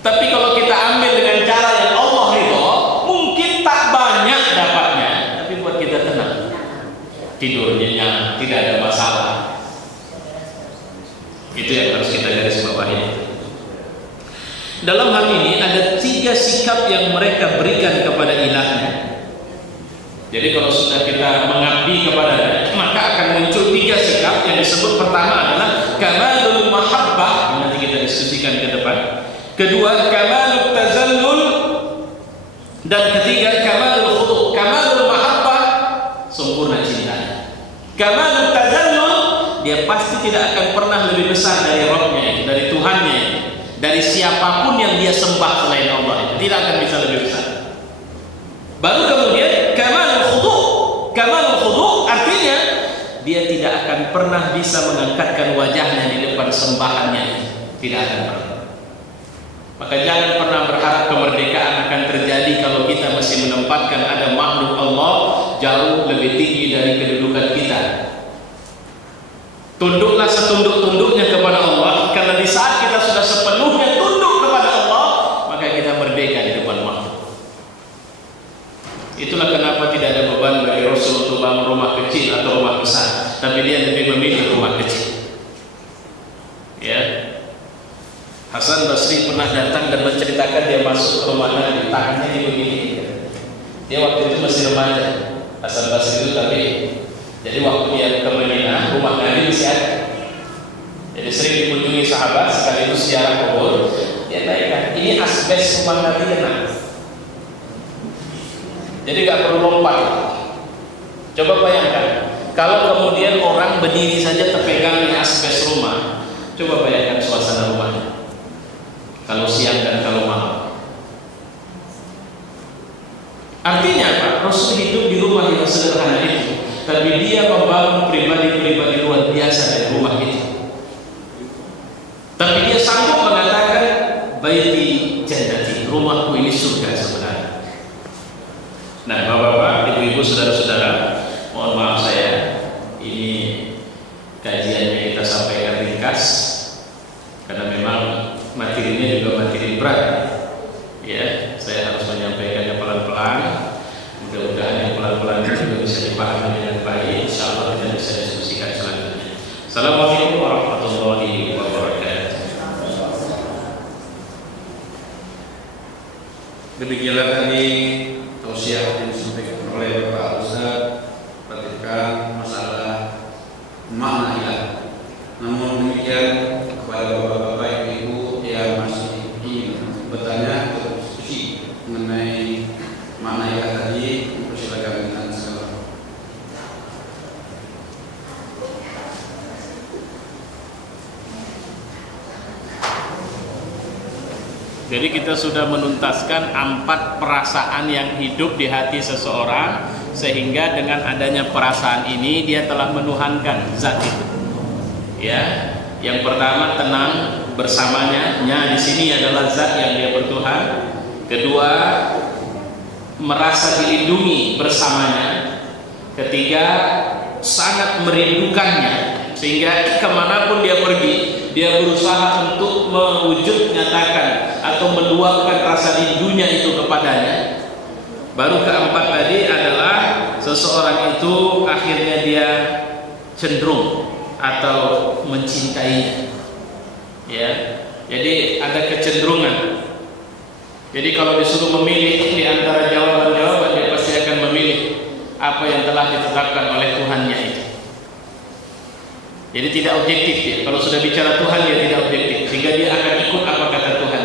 Tapi kalau kita ambil dengan cara yang Allah ridho, mungkin tak banyak dapatnya, tapi buat kita tenang. Tidur nyenyak, tidak ada masalah. Itu yang harus kita garis bawahi. Dalam hal ini ada 3 sikap yang mereka berikan kepada ilahnya. Jadi kalau sudah kita mengabdi kepadanya, maka akan muncul 3 sikap yang disebut. Pertama adalah kamalul mahabbah, nanti kita diskusikan ke depan. Kedua kamalul tazallul, dan ketiga kamalul khudu'. Kamalul mahabbah, sempurna cinta. Kamalul tazallul, dia pasti tidak akan pernah lebih besar dari Rabbnya, dari Tuhannya, dari siapapun yang dia sembah selain Allah, tidak akan bisa lebih besar. Baru kemudian kamalul khudu'. Kamalul khudu' artinya dia tidak akan pernah bisa mengangkatkan wajahnya di depan sembahannya, tidak akan pernah. Maka jangan pernah berharap kemerdekaan akan terjadi kalau kita masih menempatkan ada makhluk Allah jauh lebih tinggi dari kedudukan kita. Tunduklah setunduk-tunduknya kepada Allah, karena di saat kita sudah sepenuhnya tunduk kepada Allah, maka kita merdeka di depan makhluk. Itulah kenapa tidak ada beban bagi Rasul untuk bangun rumah kecil atau rumah besar, tapi dia lebih memilih rumah kecil. Ya, Hasan Basri pernah datang dan menceritakan dia masuk ke rumah Nabi, tangannya dia begini. Dia waktu itu masih remaja. Hasan Basri itu tapi jadi waktu dia ke Madinah, rumah Nabi masih ada. Jadi sering dikunjungi sahabat sekaligus ziarah kubur. Dia naikkan, ini asbes rumah Nabi kena. Jadi gak perlu lompat. Coba bayangkan, kalau kemudian orang berdiri saja terpegang di asbes rumah, coba bayangkan suasana rumahnya. Kalau siang dan kalau malam. Artinya apa? Rasul hidup di rumah yang sederhana itu, tapi dia membangun pribadi-pribadi luar biasa dari rumah itu. Tapi dia sanggup mengatakan baiti jannati, rumahku ini surga sebenarnya. Nah, Bapak-bapak, Ibu-ibu, saudara-saudara, mohon maaf saya, ini kajiannya kita sampaikan ringkas karena memang materinya juga materi berat. Ya, saya harus menyampaikannya pelan-pelan. Mudah-mudahan yang pelan-pelan juga bisa dipahami dengan baik. Insyaallah kita bisa diskusikan selanjutnya. Assalamualaikum warahmatullahi wabarakatuh. Demikianlah tadi tausiah yang disampaikan oleh Bapak Ustaz tentang masalah makna ilah. Namun demikian, kepada bapak-bapak, ibu yang masih ingin bertanya atau diskusi mengenai makna ilah tadi, persilakan dengan segala. Jadi kita sudah menuntaskan 4 perasaan yang hidup di hati seseorang, sehingga dengan adanya perasaan ini dia telah menuhankan zat itu. Ya, yang pertama tenang bersamanya, di sini adalah zat yang dia bertuhan. Kedua, merasa dilindungi bersamanya. Ketiga, sangat merindukannya, sehingga kemanapun dia pergi dia berusaha untuk mewujud nyatakan atau meluapkan rasa rindunya itu kepadanya. Baru keempat tadi adalah seseorang itu akhirnya dia cenderung atau mencintainya. Ya, jadi ada kecenderungan. Jadi kalau disuruh memilih di antara jawaban-jawaban, dia pasti akan memilih apa yang telah ditetapkan oleh Tuhannya itu. Jadi tidak objektif dia. Kalau sudah bicara Tuhan dia tidak objektif, sehingga dia akan ikut apa kata Tuhan.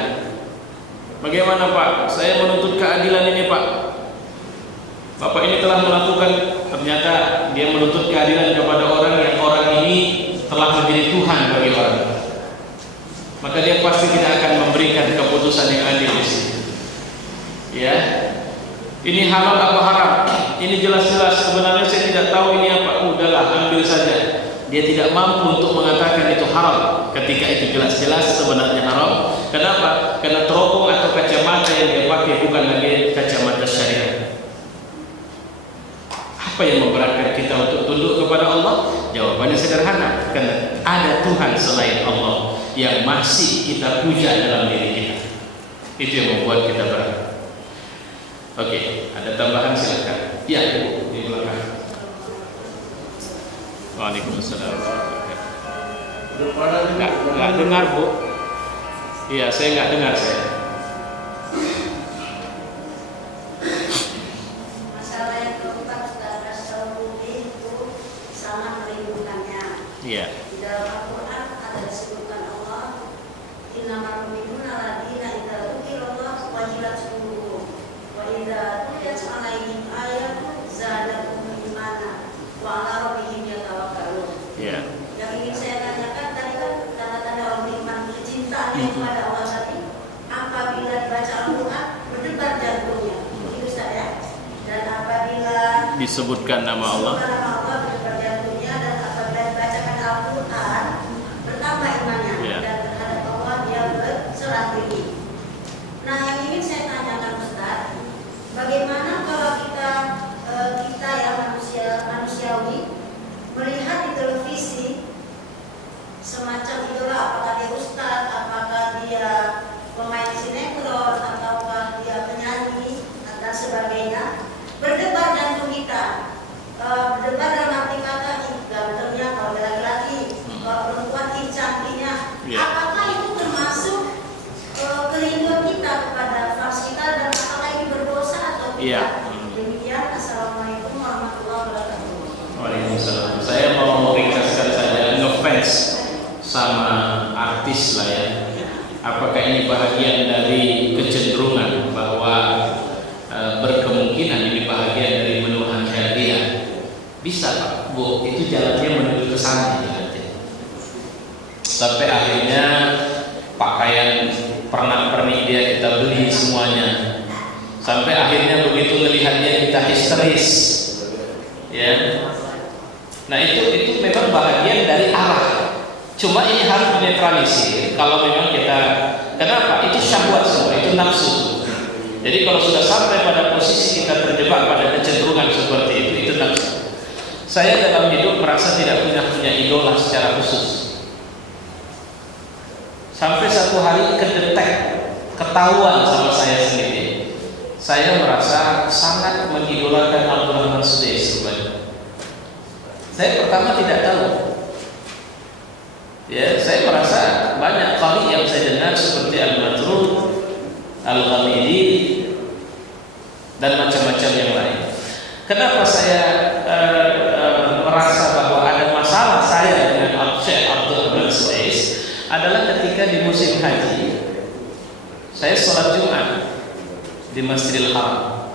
Bagaimana Pak? Saya menuntut keadilan ini Pak. Bapak ini telah melakukan, ternyata dia menuntut keadilan kepada orang yang orang ini telah menjadi Tuhan bagi orang. Maka dia pasti tidak akan memberikan keputusan yang adil di sini. Ya, ini halal apa haram? Ini jelas-jelas sebenarnya saya tidak tahu ini apa. Udahlah, ambil saja. Dia tidak mampu untuk mengatakan itu haram ketika itu jelas-jelas sebenarnya haram. Kenapa? Karena teropong atau kacamata yang dia pakai bukan lagi kacamata syariat. Apa yang memberatkan kita untuk tunduk kepada Allah? Jawabannya sederhana, karena ada Tuhan selain Allah yang masih kita puja dalam diri kita. Itu yang membuat kita berat. Oke, ada tambahan silakan. Ya, Ibu, di belakang. Waalaikumsalam. Nggak dengar Bu. Iya, saya nggak dengar saya. Masalah yang keempat, saudara Saudi itu sangat merindukannya. Iya. Di dalam Al-Quran ada disebutkan Allah, innamal mu'minuna alladzina idza dzukirallahu wajilat qulubuhum wa idza tuliyat 'alaihim ayatun zadatuhum imanan wa 'ala rabbihim yatawakkalun. Iya. Yang ingin saya tanyakan tadi kan tanda-tanda orang beriman kecintaan kepada Allah tadi, apabila baca Al-Quran berdebar jantungnya, itu saya. Dan apabila Disebutkan nama Allah. berdebar jantungnya, dan apabila dibacakan Al-Quran bertambah imannya, Ya. dan terhadap Allah dia berserah diri. pemain sinetron ataukah dia penyanyi dan sebagainya, berdebar jantung kita. Berdebar dalam arti kata gantengnya kalau laki-laki, perempuan cantiknya. Apakah itu termasuk kerinduan kita kepada fans kita dan apakah ini berdosa atau tidak? Demikian, assalamualaikum warahmatullahi wabarakatuh. Waalaikumsalam. Saya mau ringkaskan saja, ngefans sama artis lah ya. Apakah ini bahagian dari kecenderungan bahwa berkemungkinan ini bahagian dari menuhan syariah? Bisa Pak, Bu, itu jalannya menuju ke sana nanti. Sampai akhirnya pakaian pernak-pernik dia kita beli semuanya. Sampai akhirnya begitu melihat dia kita histeris. Ya. Nah itu memang bahagian dari arah. Cuma ini harus menetralisir kalau memang kita, kenapa? Itu syahwat semua, itu nafsu. Jadi kalau sudah sampai pada posisi kita terjebak pada kecenderungan seperti itu nafsu. Saya dalam hidup merasa tidak punya idola secara khusus. Sampai satu hari kedetek, ketahuan sama saya sendiri. Saya merasa sangat mengidolakan Abdul Rahman Sudais sebenarnya. Saya pertama tidak tahu. Ya, saya merasa banyak kali yang saya dengar seperti Al-Matrud, Al-Ghamidi dan macam-macam yang lain. Kenapa saya merasa bahwa ada masalah saya dengan Syekh Abdul Rahman Sudais adalah ketika di musim haji saya sholat Jumat di Masjidil Haram.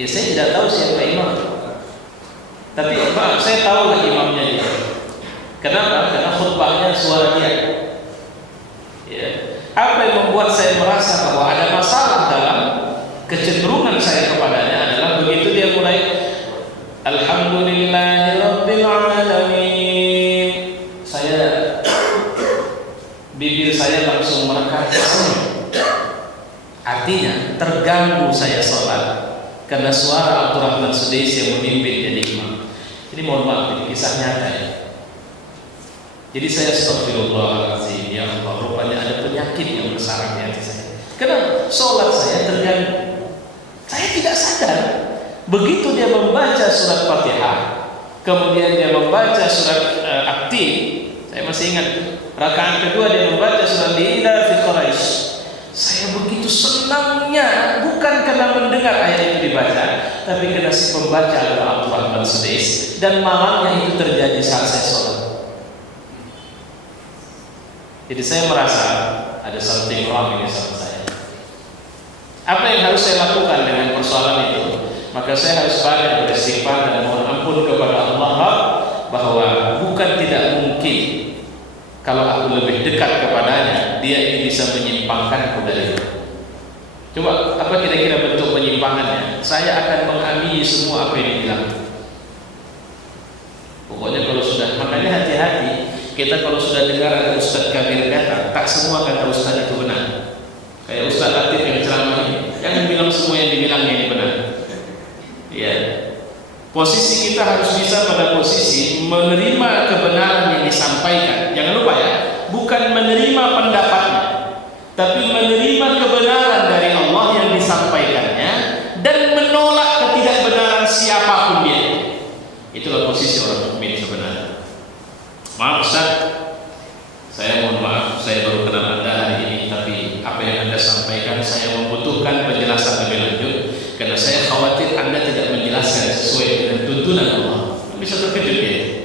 Ya saya tidak tahu siapa imam, tapi saya tahu lah imamnya dia. Kenapa? Karena khutbahnya suara dia. Ya. Apa yang membuat saya merasa bahwa ada masalah dalam kecenderungan saya kepadanya adalah begitu dia mulai Alhamdulillahirabbil alamin, bibir saya langsung merekat. Artinya terganggu saya sholat karena suara Abdul Rahman Sudais yang memimpin jadi imam. Ini mohon maaf, ini kisah nyata ya. Jadi saya astagfirullahaladzim, ya Allah, rupanya ada penyakit yang bersarang di hati saya. Karena sholat saya terganggu. Saya tidak sadar. Begitu dia membaca surat Fatihah, kemudian dia membaca surat At-Tin. Saya masih ingat rakaat kedua dia membaca surat Li'ila fi Quraisy. Saya begitu senangnya, bukan karena mendengar ayat itu dibaca, tapi karena si pembaca adalah Abdul Rahman Sudais, dan malamnya itu terjadi saat saya sholat. Jadi saya merasa ada something wrong ini sama saya. Apa yang harus saya lakukan dengan persoalan itu? Maka saya harus banyak beristighfar dan mohon ampun kepada Allah bahwa bukan tidak mungkin kalau aku lebih dekat kepadanya, dia ini bisa menyimpangkanku dari itu. Coba apa kira-kira bentuk penyimpangannya? Saya akan mengamini semua apa yang dibilang. Pokoknya kalau sudah, makanya hati-hati. Kita kalau sudah dengar ada Ustadz Kabir datang, tak semua kata Ustadz itu benar. Kayak Ustadz Latif yang ceramah ini, jangan bilang semua yang dibilangnya ini benar. Ya, posisi kita harus bisa pada posisi menerima kebenaran yang disampaikan. Jangan lupa ya, bukan menerima pendapatnya, tapi menerima kebenaran dari Allah yang disampaikannya dan menolak ketidakbenaran siapapun dia. Itulah posisi orang mukmin sebenarnya. Maaf Ustaz, saya mohon maaf, saya baru kenal Anda hari ini, tapi apa yang Anda sampaikan saya membutuhkan penjelasan lebih lanjut karena saya khawatir Anda tidak menjelaskan sesuai dengan tuntunan Allah. Bisa terkejut ya.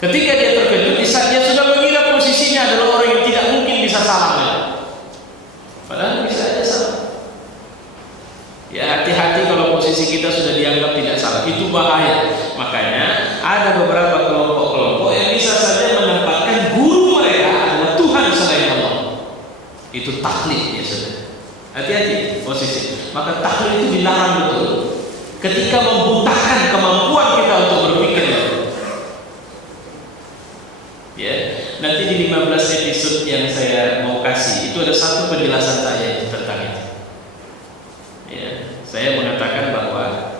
Ketika dia terkejut, di saat dia sudah mengira posisinya adalah orang yang tidak mungkin bisa salah, padahal bisa aja salah. Ya hati-hati kalau posisi kita sudah dianggap tidak salah, itu bahaya. Makanya ada beberapa kelompok-kelompok yang bisa saja menempatkan guru mereka adalah Tuhan selain Allah. Itu taklid ya saudara. Hati-hati posisi. Maka taklid itu dilarang betul. Ketika membutakan kemampuan kita untuk berpikir. Ya, nanti di 15 episode yang saya mau kasih itu ada satu penjelasan saya tentang itu. Ya, saya mengatakan bahwa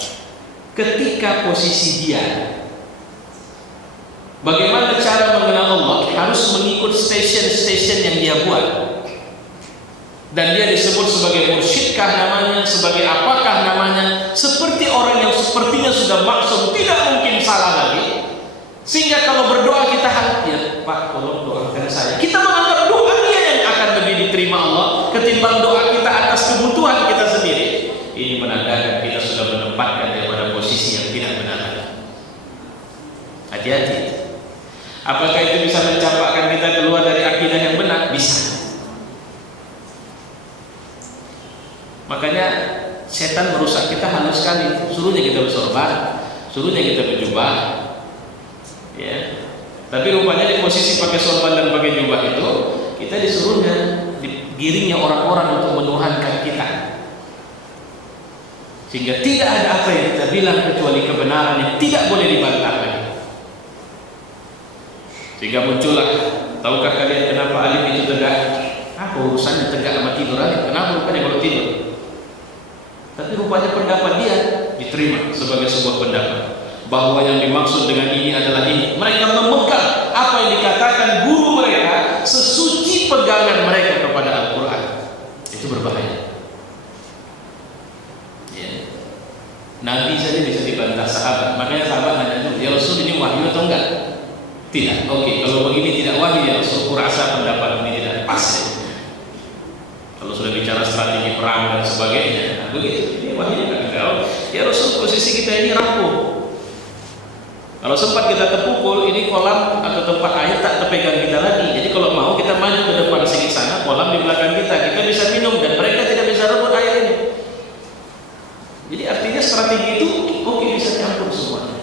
ketika posisi dia Bagaimana cara mengenal Allah? Harus mengikut stasiun-stasiun yang dia buat. Dan dia disebut sebagai mursyidkah namanya, sebagai apakah namanya, seperti orang yang sepertinya sudah maksum, tidak mungkin salah lagi. Sehingga kalau berdoa kita ya Pak tolong doakan saya, kita menganggap doa dia yang akan lebih diterima Allah ketimbang doa kita atas kebutuhan kita sendiri. Ini menandakan kita sudah menempatkan dia pada posisi yang tidak benar. Hati-hati. Apakah itu bisa mencampakkan kita keluar dari akidah yang benar? Bisa. Makanya setan merusak kita halus sekali. Suruhnya kita bersorban, suruhnya kita berjubah, ya. Tapi rupanya di posisi pakai sorban dan pakai jubah itu, kita disuruhnya, digiringnya orang-orang untuk menuhankan kita. Sehingga tidak ada apa yang kita bilang kecuali kebenaran yang tidak boleh dibantah lagi. Sehingga muncullah, tahukah kalian kenapa alim itu tegak? Apa urusannya tegak sama tidur alim? Kenapa rupanya kalau tidur? Tapi rupanya pendapat dia diterima sebagai sebuah pendapat bahwa yang dimaksud dengan ini adalah ini. Mereka memegang apa yang dikatakan guru mereka sesuci pegangan mereka kepada Al-Quran. Itu berbahaya. Ya. Nabi saja bisa dibantah sahabat. Makanya sahabat nanya dulu, ya Rasul ini wahyu atau enggak? Tidak. Oke, kalau begini tidak wahyu ya Rasul, kurasa pendapat ini tidak pas. Kalau sudah bicara strategi perang dan sebagainya, nah begitu. Ini wahyu enggak? Ya Rasul, posisi kita ini rapuh. Kalau sempat kita terpukul, ini kolam atau tempat air tak terpegang kita lagi. Jadi kalau mau kita maju ke depan sedikit sana, kolam di belakang kita bisa minum dan mereka tidak bisa rebut air ini. Jadi artinya strategi itu oke, bisa campur semuanya.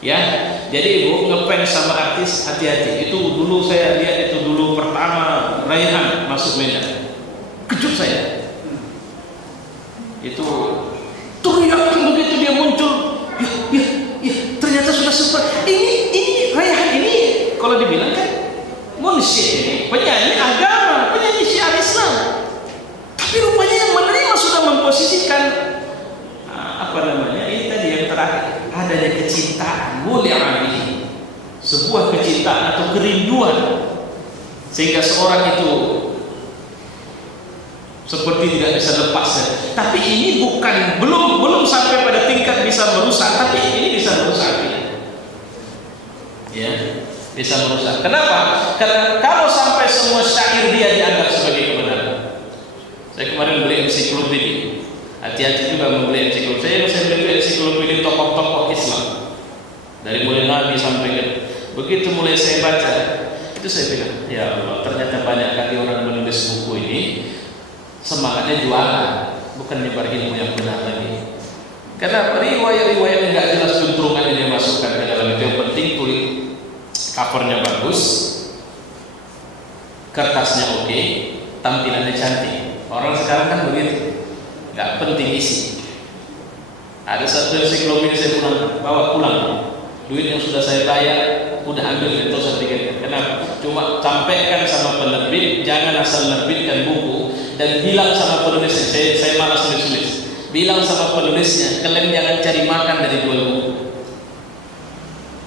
Ya, jadi ibu ngefans sama artis, hati-hati. Itu dulu saya lihat, itu dulu pertama Raihan masuk Medan, kejut saya. Itu teriak begitu dia muncul, ya, ternyata sudah super. Ini Raihan ini kalau dibilang kan munsyid ini, penyanyi agama, penyanyi syiar Islam. Tapi rupanya yang menerima sudah memposisikan ini tadi yang terakhir, adanya kecintaan, muli'ani, sebuah kecintaan atau kerinduan, sehingga seorang itu seperti tidak bisa lepas. Tapi ini belum sampai pada tingkat bisa merusak, tapi ini bisa merusak. Ya, bisa merusak. Kenapa? Karena kalau sampai semua syair dia dianggap sebagai kebenaran. Saya kemarin beli ensiklopedia. Hati-hati juga membeli ensiklopedia. Saya beli ensiklopedia tokoh-tokoh Islam dari mulai Nabi sampai ke. Begitu mulai saya baca, itu saya bilang, ya Allah, ternyata banyak kali orang menulis buku ini semangatnya jualan, bukan nyebar ilmu yang benar lagi. Karena riwayat-riwayat yang nggak jelas juntrungan yang dia masukkan ke dalam itu. Yang penting tulis covernya bagus, kertasnya oke, tampilannya cantik. Orang sekarang kan begitu. Gak penting isi. Ada satu ensiklopedia saya bawa pulang. Duit yang sudah saya bayar, udah ambil itu sertifikat. Kenapa? Cuma sampaikan sama penerbit, jangan asal menerbitkan buku dan bilang sama penulisnya. Saya malas nulis. Bilang sama penulisnya, kalian jangan cari makan dari jual buku.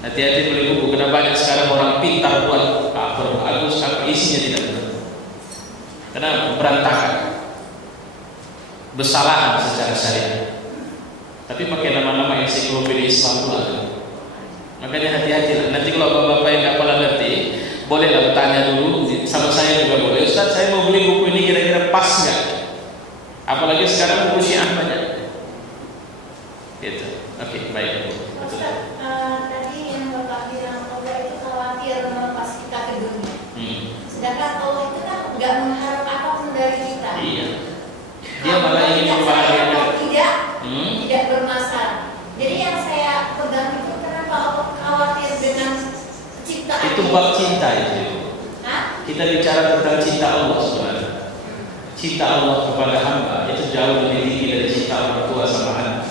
Hati-hati beli buku. Karena banyak sekarang orang pintar buat cover bagus, apa isinya tidak benar. Kenapa? Berantakan. Bersalahan secara syariat, tapi pakai nama-nama ensiklopedia Islam pula. Makanya hati-hati. Nanti kalau bapak-bapak yang nggak pernah ngerti, bolehlah bertanya dulu sama saya juga boleh. Ustaz, saya mau beli buku ini kira-kira pas nggak? Apalagi sekarang buku Syiah banyak. Gitu. Oke, baik. Ustaz, tadi yang bapak bilang Allah itu khawatir melepas kita ke dunia. Sedangkan Allah itu kan nggak mengharap apapun dari kita. Iya. Dia malah ingin membahagiakan. Tidak bermasalah. Jadi yang saya pegang itu kenapa Allah khawatir dengan ciptaan itu bab cinta itu. Kita bicara tentang cinta Allah sebenarnya. Cinta Allah kepada hamba itu jauh lebih tinggi dari cinta orang tua sama anak.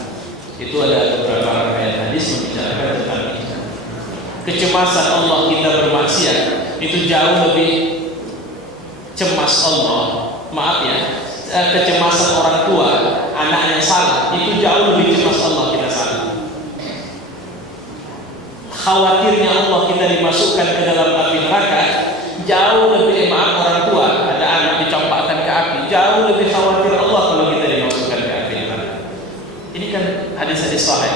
Itu ada beberapa ayat hadis membicarakan tentang itu. Kecemasan Allah kita bermaksiat itu jauh lebih cemas Allah. Maaf ya. Kecemasan orang tua anaknya salah itu jauh lebih cemas Allah kita salah. khawatirnya Allah kita dimasukkan ke dalam api neraka, jauh lebih orang tua ada anak dicampakkan ke api, jauh lebih khawatir Allah kalau kita dimasukkan ke api neraka. Ini kan hadis-hadis sahih.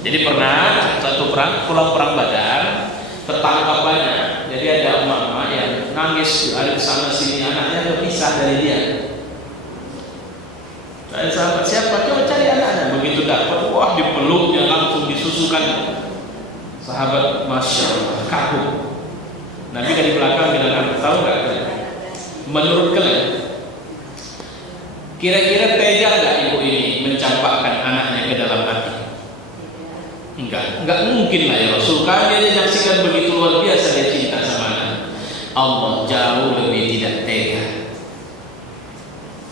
Jadi pernah satu pulang perang Badar, tertangkap banyak. Jadi ada emak-emak yang nangis ada di sana sini, anaknya terpisah dari dia. Ada sahabat siapa? Coba cari anaknya. Begitu dapat, wah dipeluknya langsung disusukan. Sahabat masya Allah kagum. Nabi dari belakang bilang, tahu nggak? Menurut kalian, kira-kira tega nggak ibu ini mencampakkan anaknya ke dalam api? Enggak mungkin lah ya Rasul. Kami dia menyaksikan begitu luar biasa dia cinta sama anak. Allah jauh lebih tidak tega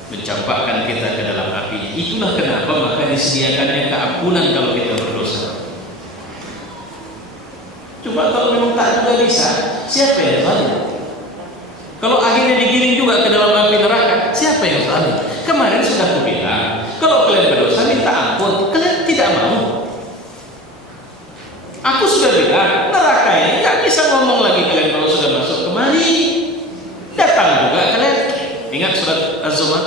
mencampakkan kita ke dalam api. Itulah kenapa maka disediakannya keampunan kalau kita berdosa. Coba kalau memang tak juga bisa, siapa yang zalim? Kalau akhirnya digiring juga ke dalam api neraka, siapa yang zalim? Kemarin sudah aku bilang, kalau kalian berdosa minta ampun, kalian tidak mau. Aku sudah bilang, neraka ini nggak bisa ngomong lagi kalian kalau sudah masuk kemari. Datang juga kalian. Ingat surat Az-Zumar?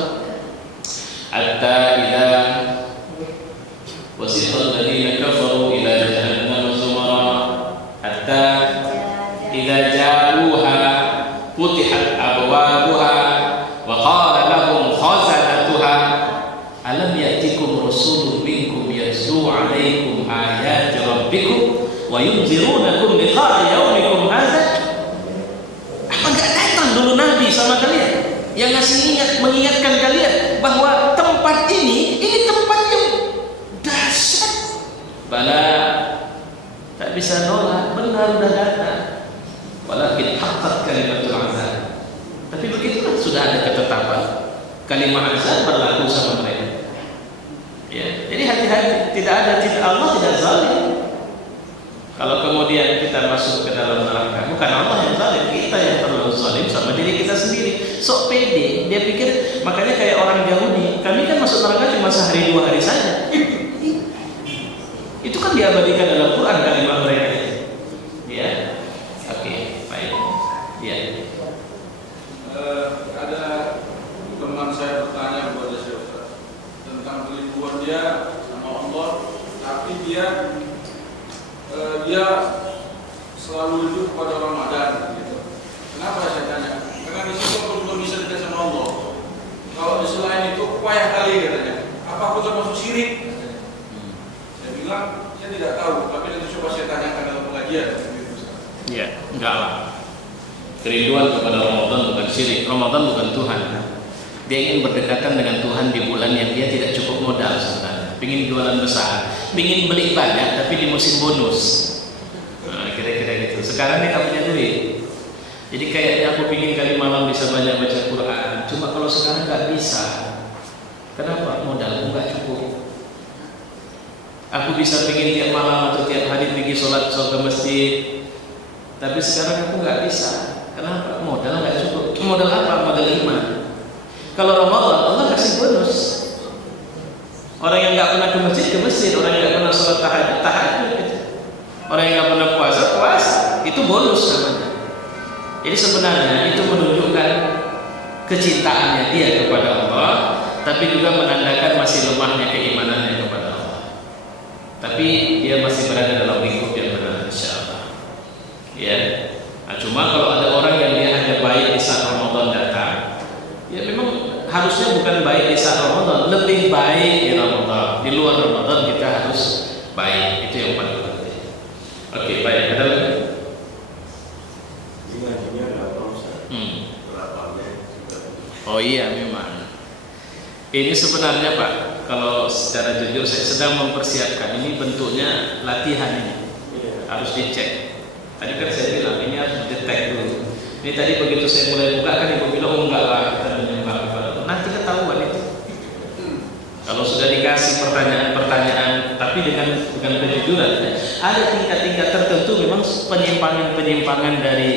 Hatta idza wasiqal ladzina kafaru ila jahannam zumara hatta idza ja'uha futihat abwabuha wa qala lahum khazanatuha alam ya'tikum rasulun minkum yatlu 'alaikum ayati rabbikum wa yunzirunakum liqa'a yaumikum hadza. Apa enggak datang dulu Nabi sama kalian yang ngasih mengingatkan kalian bahwa tempat ini tempat yang dahsyat. Bala tak bisa nolak, benar sudah datang. Walakin haqqat kalimatul azab. Tapi begitulah sudah ada ketetapan kalimat azab berlaku sama mereka. Ya, jadi hati-hati, Allah tidak zalim. Kalau kemudian kita masuk ke dalam neraka, bukan Allah yang zalim, kita yang terlalu zalim sama diri kita sendiri. Sok pede, dia pikir, makanya kayak orang Yahudi, kami kan masuk neraka cuma sehari 2 hari saja. Itu kan diabadikan dalam Quran kalimat mereka. Ya, oke, baik. Ya. Ada teman saya bertanya kepada saya tentang kerinduan dia sama Allah, tapi dia selalu rujuk kepada Ramadan gitu. Kenapa saya tanya? Karena di situ aku belum bisa dekat sama Allah. Kalau di selain itu payah kali katanya. Apa aku termasuk syirik? Saya bilang saya tidak tahu, tapi nanti coba saya tanyakan dalam pengajian. Iya, enggak lah. Kerinduan kepada Ramadan bukan syirik. Ramadan bukan Tuhan. Dia ingin berdekatan dengan Tuhan di bulan yang dia tidak cukup modal sebenarnya. Pingin jualan besar, pingin beli banyak tapi di musim bonus. Nah, kira-kira gitu. Sekarang dia nggak punya duit. Jadi kayaknya aku pingin kali malam bisa banyak baca Quran. Cuma kalau sekarang nggak bisa. Kenapa? Modalku nggak cukup. Aku bisa pingin tiap malam atau tiap hari pergi sholat ke masjid. Tapi sekarang aku nggak bisa. Kenapa? Modal nggak cukup. Modal apa? Modal iman. Kalau Ramadan Allah kasih bonus. Orang yang nggak pernah ke masjid, orang yang nggak pernah sholat tahajud gitu. Orang yang nggak pernah puasa, itu bonus namanya. Jadi sebenarnya itu menunjukkan kecintaannya dia kepada Allah, tapi juga menandakan masih lemahnya keimanannya kepada Allah. Tapi dia masih berada dalam lingkup yang benar, insyaallah. Ya. Nah, cuma kalau ada orang yang dia hanya baik di saat Ramadan datang, ya memang harusnya bukan baik di saat Ramadan, lebih baik di Ramadan. Di luar Ramadan kita harus baik, itu yang paling penting. Oke, baik. Ada lagi? Oh iya, memang. Ini sebenarnya Pak, kalau secara jujur saya sedang mempersiapkan. Ini bentuknya latihan ini, harus dicek. Tadi kan saya bilang ini harus didetek dulu. Ini tadi begitu saya mulai buka kan ibu bilang, oh enggak lah, kita menyembah kepada Allah. Nanti ketahuan itu. Kalau sudah dikasih pertanyaan-pertanyaan, tapi dengan kejujuran, ada tingkat-tingkat tertentu memang penyimpangan-penyimpangan dari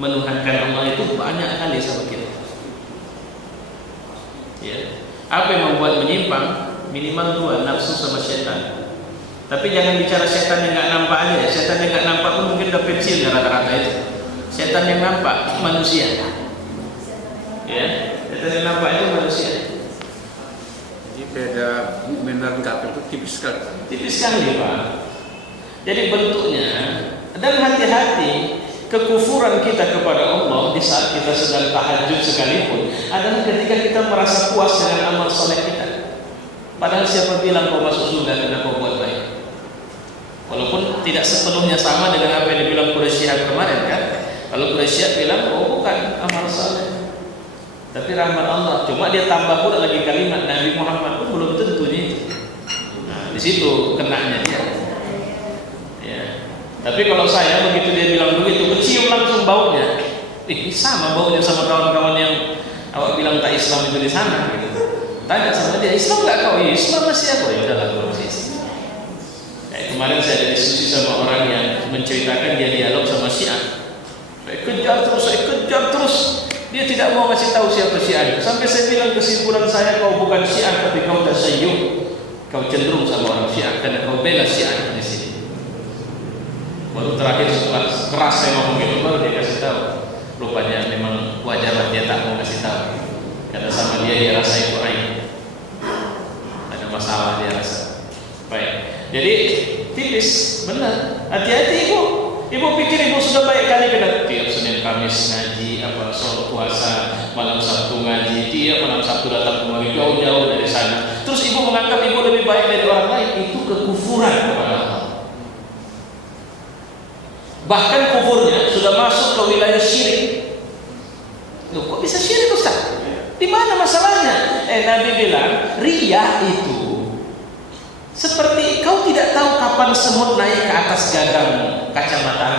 menuhankan Allah itu banyak kali sama kita. Ya. Apa yang membuat menyimpang? Minimal 2, nafsu sama setan. Tapi jangan bicara setan yang nggak nampak aja. Setan yang nggak nampak pun mungkin udah pensiun rata-rata itu. Setan yang nampak manusia. Ya, setan yang nampak itu manusia. Jadi beda mukmin dan kafir itu tipis sekali. Tipis sekali, Pak. Jadi bentuknya, dan hati-hati, kekufuran kita kepada Allah di saat kita sedang tahajud sekalipun adalah ketika kita merasa puas dengan amal soleh kita. Padahal siapa bilang kau masuk surga karena kau buat baik? Walaupun tidak sepenuhnya sama dengan apa yang dibilang Quraisy kemarin kan. Kalau Quraisy bilang, oh bukan amal soleh, tapi rahmat Allah. Cuma dia tambah pula lagi kalimat Nabi Muhammad pun belum tentu nih. Nah, di situ kenanya dia. Ya. Tapi kalau saya begitu dia bilang begitu, kecium langsung baunya. Ini sama baunya sama kawan-kawan yang awak bilang tak Islam itu di sana. Gitu. Tanya sama dia, Islam nggak kau? Ya, Islam masih apa? Ya udahlah kalau masih Islam. Kemarin saya ada diskusi sama orang yang menceritakan dia dialog sama Syiah. Saya kejar terus. Dia tidak mau kasih tahu siapa Syiah. Sampai saya bilang kesimpulan saya, kau bukan Syiah tapi kau tasayyuh. Kau cenderung sama orang Syiah karena kau bela Syiah di sini. Baru terakhir setelah keras saya ngomong itu baru dia kasih tahu. Rupanya memang wajarlah dia tak mau kasih tahu. Karena sama dia rasa itu aib. Ada masalah dia rasa. Baik. Jadi tipis, benar. Hati-hati ibu. Ibu pikir ibu sudah baik kali kena tiap Senin Kamis ngaji, apa sholat puasa, malam Sabtu ngaji, tiap malam Sabtu datang kemari jauh-jauh dari sana. Terus ibu menganggap ibu lebih baik dari orang lain, itu kekufuran kepada Allah. Bahkan kufurnya sudah masuk ke wilayah syirik. Loh, kok bisa syirik Ustaz? Di mana masalahnya? Nabi bilang, riya itu seperti kau tidak tahu kapan semut naik ke atas gagang kacamata.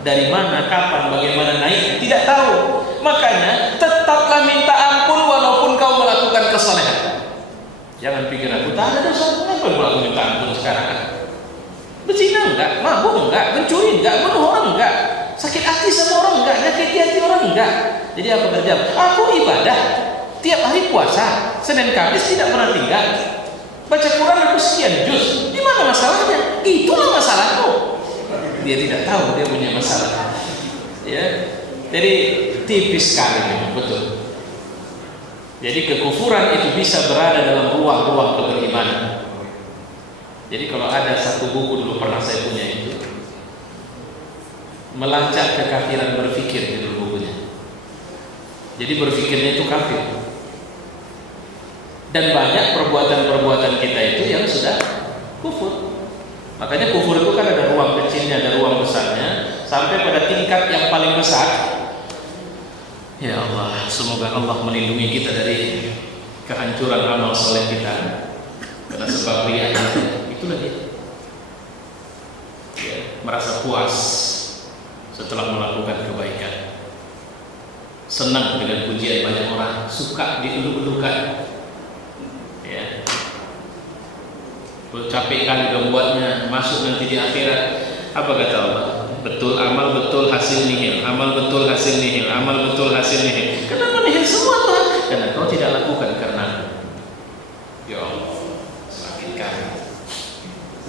Dari mana, kapan, bagaimana naik, tidak tahu. Makanya tetaplah minta ampun walaupun kau melakukan kesalehan. Jangan pikir aku tak ada dosa, kenapa aku minta ampun sekarang? Berzina enggak, mabuk enggak, mencuri enggak, bunuh orang enggak, sakit hati sama orang enggak, nyakiti hati orang enggak. Jadi apa kerja? Aku ibadah tiap hari puasa, Senin Kamis tidak pernah tinggal. Baca Quran aku sekian juz. Di mana masalahnya? Itulah masalahku. Dia tidak tahu dia punya masalah. Ya. Jadi tipis sekali, betul. Jadi kekufuran itu bisa berada dalam ruang-ruang keberimanan. Jadi kalau ada satu buku dulu pernah saya punya itu, melacak kekafiran berpikir judul bukunya. Jadi berpikirnya itu kafir. Dan banyak perbuatan-perbuatan kita itu yang sudah kufur. Makanya kufur itu kan ada ruang kecilnya, ada ruang besarnya, sampai pada tingkat yang paling besar. Ya Allah, semoga Allah melindungi kita dari kehancuran amal soleh kita. Karena sebab riya itulah dia. Ya, merasa puas setelah melakukan kebaikan. Senang dengan pujian banyak orang, suka dieluk-elukan. Ya. Capek kali membuatnya, masuk nanti di akhirat. Apa kata Allah? Betul amal, betul hasil nihil. Amal betul hasil nihil. Amal betul hasil nihil. Kenapa nihil semua Tuhan? Karena kau tidak lakukan karena ya Allah, semakin kali.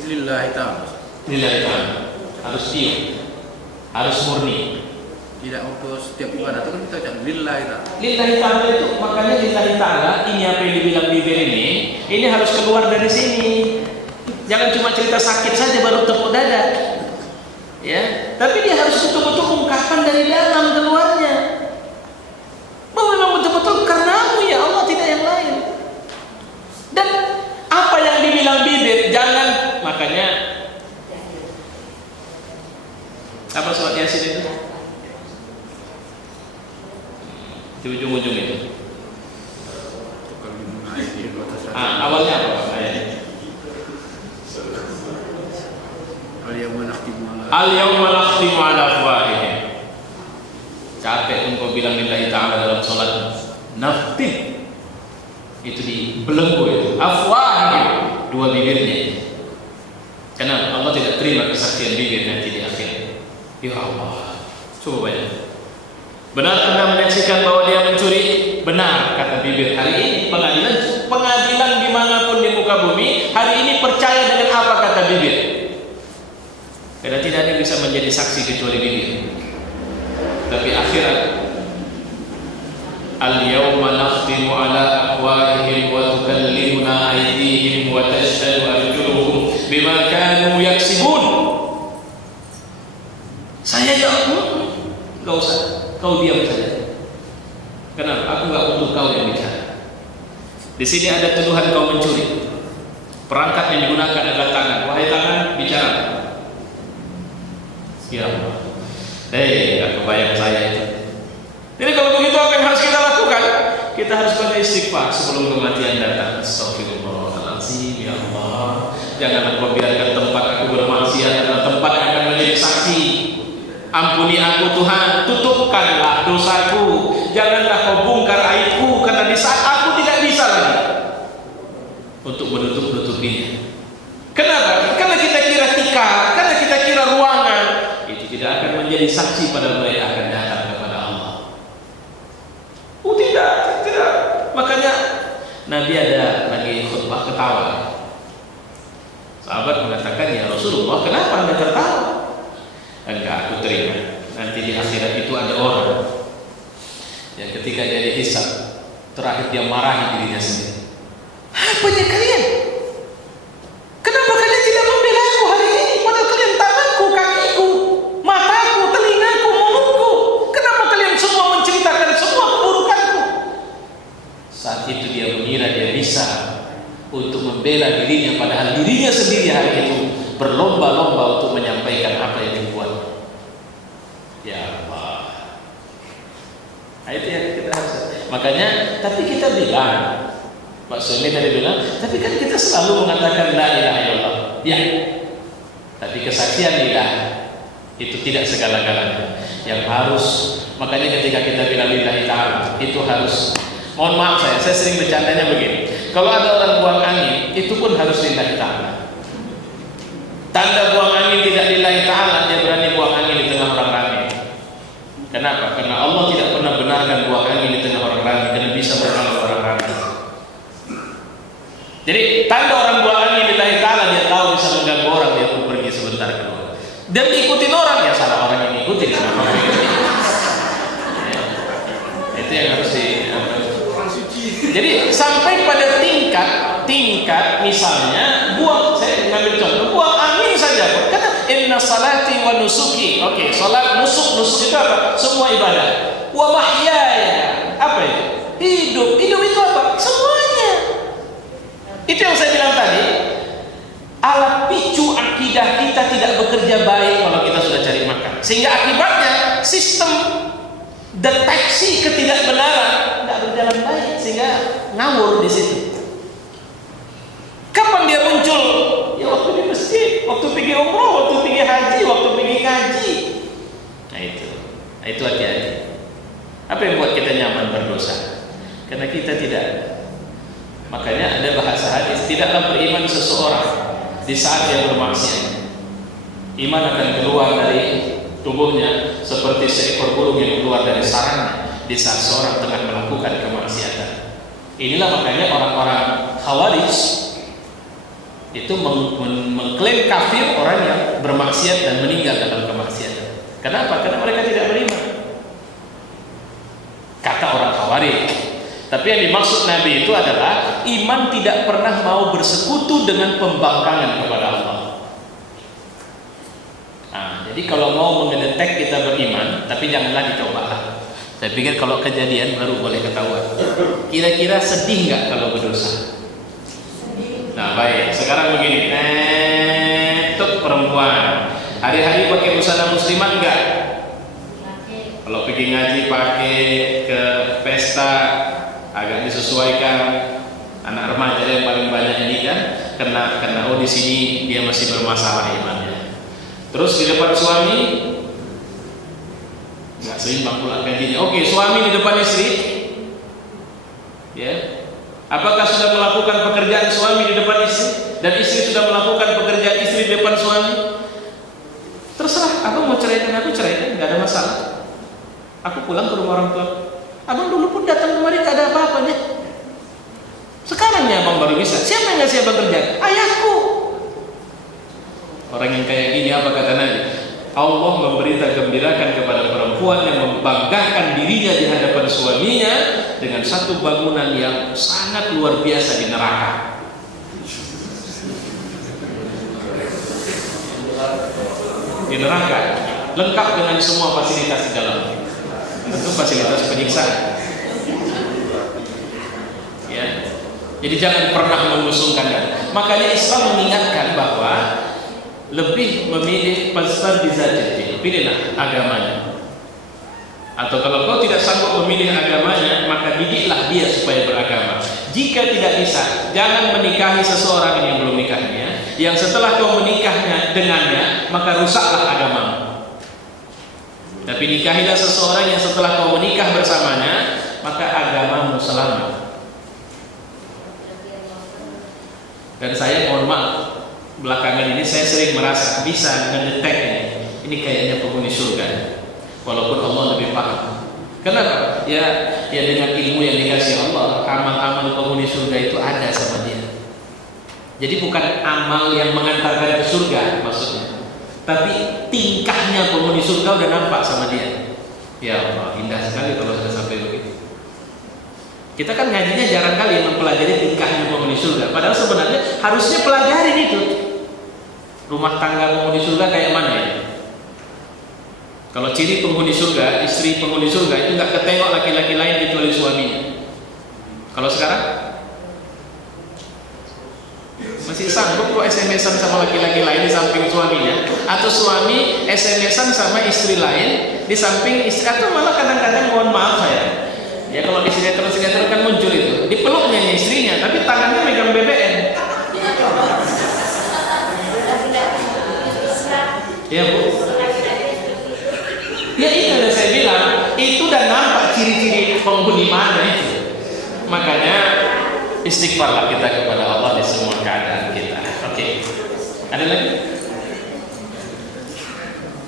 Lillahi ta'ala. Lillahi ta'ala. Harus diam, harus murni. Tidak untuk setiap ibadah itu kan kita ucap lillahi ta'ala. Lillahi ta'ala itu, makanya lillahi ta'ala, ini apa yang dibilang bibir ini harus keluar dari sini. Jangan cuma cerita sakit saja baru tepuk dada. Ya, tapi dia harus betul-betul ungkapan dari dalam keluarnya. Bahwa memang betul-betul karenamu ya Allah, tidak yang lain. Dan apa yang dibilang bibir, jangan, makanya apa surat Yasin itu? Di ujung-ujung itu. Awalnya apa ayatnya? Al-yawma nakhtimu ala afwahihim. Capek engkau bilang lillahi ta'ala dalam sholat. Nakhtim itu dibelenggu itu. Afwahihim, dua bibirnya. Karena Allah tidak terima kesaksian bibir nanti di akhir. Ya Allah, coba bayangkan. Benar Anda menyaksikan bahwa dia mencuri? Benar, kata bibir. Hari ini pengadilan dimanapun di muka bumi, hari ini percaya dengan apa kata bibir. Karena tidak ada yang bisa menjadi saksi kecuali bibir. Tapi akhirat, al-yawma nakhtimu ala afwahihim wa tukallimuna aydihim wa tashhadu arjuluhum bima kanu yaksibun. Saya jawab, enggak usah, kau diam saja. Kenapa? Aku enggak butuh kau yang bicara. Di sini ada tuduhan kau mencuri. Perangkat yang digunakan adalah tangan. Wahai tangan, bicara. Ya Allah. Enggak kebayang saya itu. Jadi kalau begitu apa yang harus kita lakukan? Kita harus banyak istighfar sebelum kematian datang. Astagfirullahaladzim, ya Allah. Jangan aku biarkan tempat aku bermaksiat adalah tempat yang akan menjadi saksi. Ampuni aku Tuhan, tutupkanlah dosaku. Janganlah kau bongkar aibku, karena di saat aku tidak bisa lagi untuk menutup-nutupinya. Kenapa? Karena kita kira tikar, karena kita kira ruangan. Itu tidak akan menjadi saksi pada mereka akan datang kepada Allah. Tidak. Makanya Nabi ada lagi khutbah ketawa. Sahabat mengatakan, ya Rasulullah, kenapa Anda tertawa? Enggak, aku terima. Nanti di akhirat itu ada orang yang ketika dia dihisab, terakhir dia marahi dirinya sendiri. Apanya kalian? Kenapa kalian tidak membela aku hari ini? Padahal kalian tanganku, kakiku, mataku, telingaku, mulutku. Kenapa kalian semua menceritakan semua keburukanku? Saat itu dia mengira dia bisa untuk membela dirinya, padahal dirinya sendiri hari itu berlomba-lomba untuk menyampaikan apa yang dibuat. Ya Allah. Nah, itu yang kita harus. Makanya, tapi kita bilang, Pak Sumi tadi bilang, tapi kan kita selalu mengatakan la ilaha illallah. Ya. Tapi kesaksian lidah itu tidak segala-galanya. Yang harus, makanya ketika kita bilang lillahi ta'ala, itu harus. Mohon maaf saya sering bercandanya begini. Kalau ada orang buang angin, itu pun harus lillahi ta'ala. Tanda buang angin tidak lillahi ta'ala, dia berani buang angin di tengah orang ramai. Kenapa? Karena Allah tidak pernah benarkan buang angin di tengah orang ramai, karena bisa berkala orang ramai. Jadi tanda orang buang angin lillahi ta'ala, dia tahu bisa mengganggu orang, dia pun pergi sebentar keluar. Dan ikutin orang, ya salah orang yang ikutin. Itu yang harus di. Jadi sampai pada tingkat misalnya buang, saya ngambil contoh, buang angin saja. Karena inna salati wa nusuki. Oke, salat nusuk itu apa? Semua ibadah. Wa mahyaya. Apa itu? Hidup itu apa? Semuanya. Itu yang saya bilang tadi. Alat picu akidah kita tidak bekerja baik kalau kita sudah cari makan. Sehingga akibatnya sistem deteksi ketidakbenaran tidak berjalan baik, sehingga ngawur di situ. Kapan dia muncul? Ya waktu di masjid, waktu pergi umroh, waktu pergi haji, waktu pergi ngaji. Nah itu hati-hati. Apa yang buat kita nyaman berdosa? Karena kita tidak. Makanya ada bahasa hadis, tidaklah beriman seseorang di saat dia bermaksiat. Iman akan keluar dari tubuhnya seperti seekor burung yang keluar dari sarangnya di saat seorang tengah melakukan kemaksiatan. Inilah makanya orang-orang Khawarij itu mengklaim kafir orang yang bermaksiat dan meninggal dalam kemaksiatan. Kenapa? Karena mereka tidak beriman. Kata orang Khawarij. Tapi yang dimaksud Nabi itu adalah iman tidak pernah mau bersekutu dengan pembangkangan kepada Allah. Jadi kalau mau mengedetek kita beriman, tapi janganlah dicoba. Saya pikir kalau kejadian baru boleh ketahuan. Kira-kira sedih nggak kalau berdosa? Nah baik, sekarang begini. Untuk perempuan, hari-hari pakai busana muslimat nggak? Kalau pergi ngaji pakai, ke pesta agak disesuaikan. Anak remaja yang paling banyak ini kan, karena di sini dia masih bermasalah imannya. Terus di depan suami nggak seimbang pula gajinya. Oke, suami di depan istri, ya. Apakah sudah melakukan pekerjaan suami di depan istri dan istri sudah melakukan pekerjaan istri di depan suami? Terserah, aku mau ceraikan aku ceraikan, nggak ada masalah. Aku pulang ke rumah orang tua. Abang dulu pun datang kemari tak ada apa-apa nih. Sekarang ya abang baru bisa. Siapa yang ngasih abang kerjaan? Ayahku. Orang yang kayak gini apa kata Nabi? Allah memberita gembirakan kepada perempuan yang membanggakan dirinya di hadapan suaminya dengan satu bangunan yang sangat luar biasa di neraka. Di neraka, lengkap dengan semua fasilitas di dalam. Tentu fasilitas penyiksaan. Ya. Jadi jangan pernah mengusungkan. Makanya Islam mengingatkan bahwa lebih memilih pasal bizatil, pilihlah agamanya. Atau kalau kau tidak sanggup memilih agamanya, maka didiklah dia supaya beragama. Jika tidak bisa, jangan menikahi seseorang yang belum nikahnya, yang setelah kau menikahnya dengannya, maka rusaklah agamamu. Tapi nikahilah seseorang yang setelah kau menikah bersamanya, maka agamamu selamat. Dan saya mohon maaf, belakangan ini saya sering merasa bisa mendetek ini kayaknya penghuni surga, walaupun Allah lebih paham. Kenapa? Ya dengan ilmu yang dikasih Allah, amal-amal penghuni surga itu ada sama dia. Jadi bukan amal yang mengantarkan ke surga maksudnya, tapi tingkahnya penghuni surga udah nampak sama dia. Ya Allah, indah sekali kalau sudah sampai begitu. Kita kan ngajinya jarang kali mempelajari tingkahnya penghuni surga. Padahal sebenarnya harusnya pelajarin itu. Rumah tangga penghuni surga kayak mana ya? Kalau ciri penghuni surga, istri penghuni surga itu nggak ketengok laki-laki lain kecuali suaminya. Kalau sekarang masih sanggup kok SMS-an sama laki-laki lain di samping suaminya, atau suami SMS-an sama istri lain di samping istri, atau malah kadang-kadang mohon maaf saya. Ya kalau di sinetron kan muncul itu, dipeluknya istrinya, tapi tangannya megang BBM. Ya Bu. Ya itu yang saya bilang, itu udah nampak ciri-ciri penghuni mana itu. Makanya istighfarlah kita kepada Allah di semua keadaan kita. Oke. Ada lagi?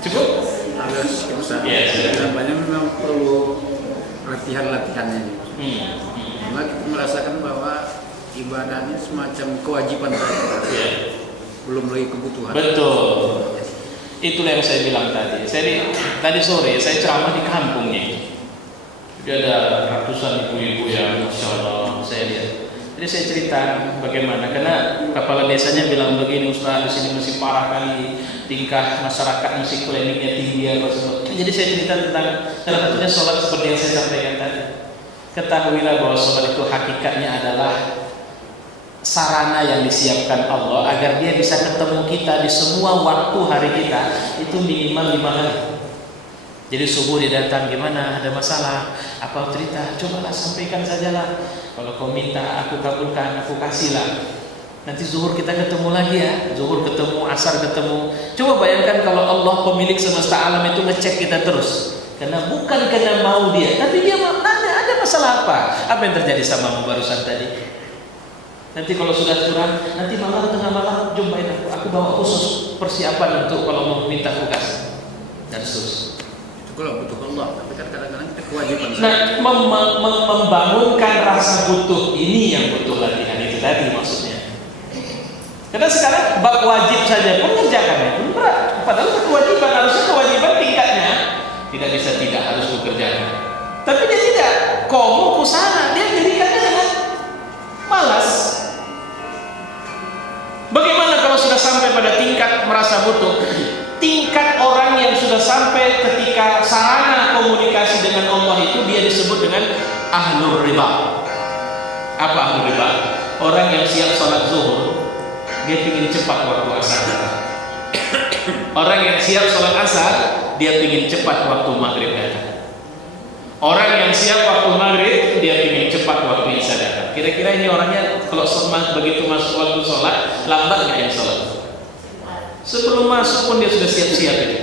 Cukup? Ya, sudah. Banyak memang perlu latihannya ini. Karena kita merasakan bahwa ibadahnya semacam kewajiban saja, belum lagi kebutuhan. Betul. Itulah yang saya bilang tadi. Tadi sore saya ceramah di kampungnya. Jadi ada ratusan ibu-ibu yang Masya Allah saya lihat. Jadi saya cerita bagaimana, karena kepala desanya bilang begini, Ustaz, di sini masih parah kali, tingkah masyarakat musik kliniknya tinggi apa semua. Jadi saya cerita tentang salah satunya sholat seperti yang saya sampaikan tadi. Ketahuilah bahwa sholat itu hakikatnya adalah sarana yang disiapkan Allah agar dia bisa ketemu kita di semua waktu hari kita, itu minimal 5 kali. Jadi subuh dia datang, gimana, ada masalah, apa cerita, cobalah sampaikan sajalah. Kalau kau minta aku kabulkan, aku kasihlah. Nanti zuhur kita ketemu lagi ya, zuhur ketemu, asar ketemu. Coba bayangkan kalau Allah pemilik semesta alam itu ngecek kita terus, karena bukan karena mau dia, tapi dia mau nanya ada masalah apa yang terjadi sama barusan tadi. Nanti kalau sudah curang, nanti malam tengah malam jumpain aku bawa khusus persiapan untuk kalau mau minta aku kasih dan seterusnya. Kalau butuh Allah, tapi kan kadang-kadang kita kewajiban. Nah, membangunkan rasa butuh ini yang butuh latihan itu tadi maksudnya. Karena sekarang bab wajib saja pun mengerjakannya pun berat. Padahal kewajiban, harusnya kewajiban tingkatnya tidak bisa tidak harus dikerjakan. Tapi dia tidak, komo kusana, dia jadikannya dengan malas. Bagaimana kalau sudah sampai pada tingkat merasa butuh? Tingkat orang yang sudah sampai ketika sarana komunikasi dengan Allah itu dia disebut dengan ahlur riba. Apa ahlur riba? Orang yang siap sholat zuhur, dia ingin cepat waktu asar. Orang yang siap sholat asar, dia ingin cepat waktu maghrib datang. Orang yang siap waktu maghrib, dia ingin cepat waktu isya datang. Kira-kira ini orangnya kalau begitu masuk waktu sholat, lambat nggak yang sholat? Sebelum masuk pun dia sudah siap-siap itu.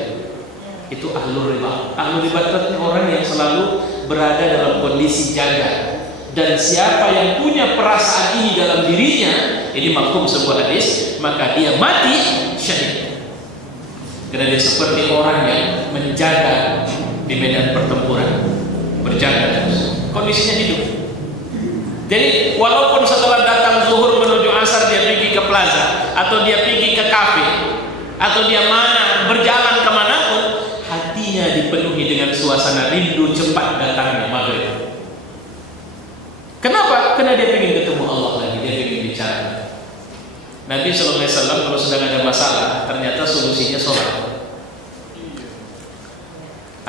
Itu ahlul riba. Ahlul riba itu orang yang selalu berada dalam kondisi jaga. Dan siapa yang punya perasaan ini dalam dirinya, ini mafhum sebuah hadis, maka dia mati syahid. Karena dia seperti orang yang menjaga di medan pertempuran, berjaga terus, kondisinya hidup. Jadi walaupun setelah datang zuhur menuju asar dia pergi ke plaza, atau dia pergi ke kafe, atau dia berjalan kemanapun, hatinya dipenuhi dengan suasana rindu cepat datangnya maghrib. Kenapa? Karena dia ingin ketemu Allah lagi, dia ingin bicara. Nabi SAW kalau sedang ada masalah, ternyata solusinya sholat.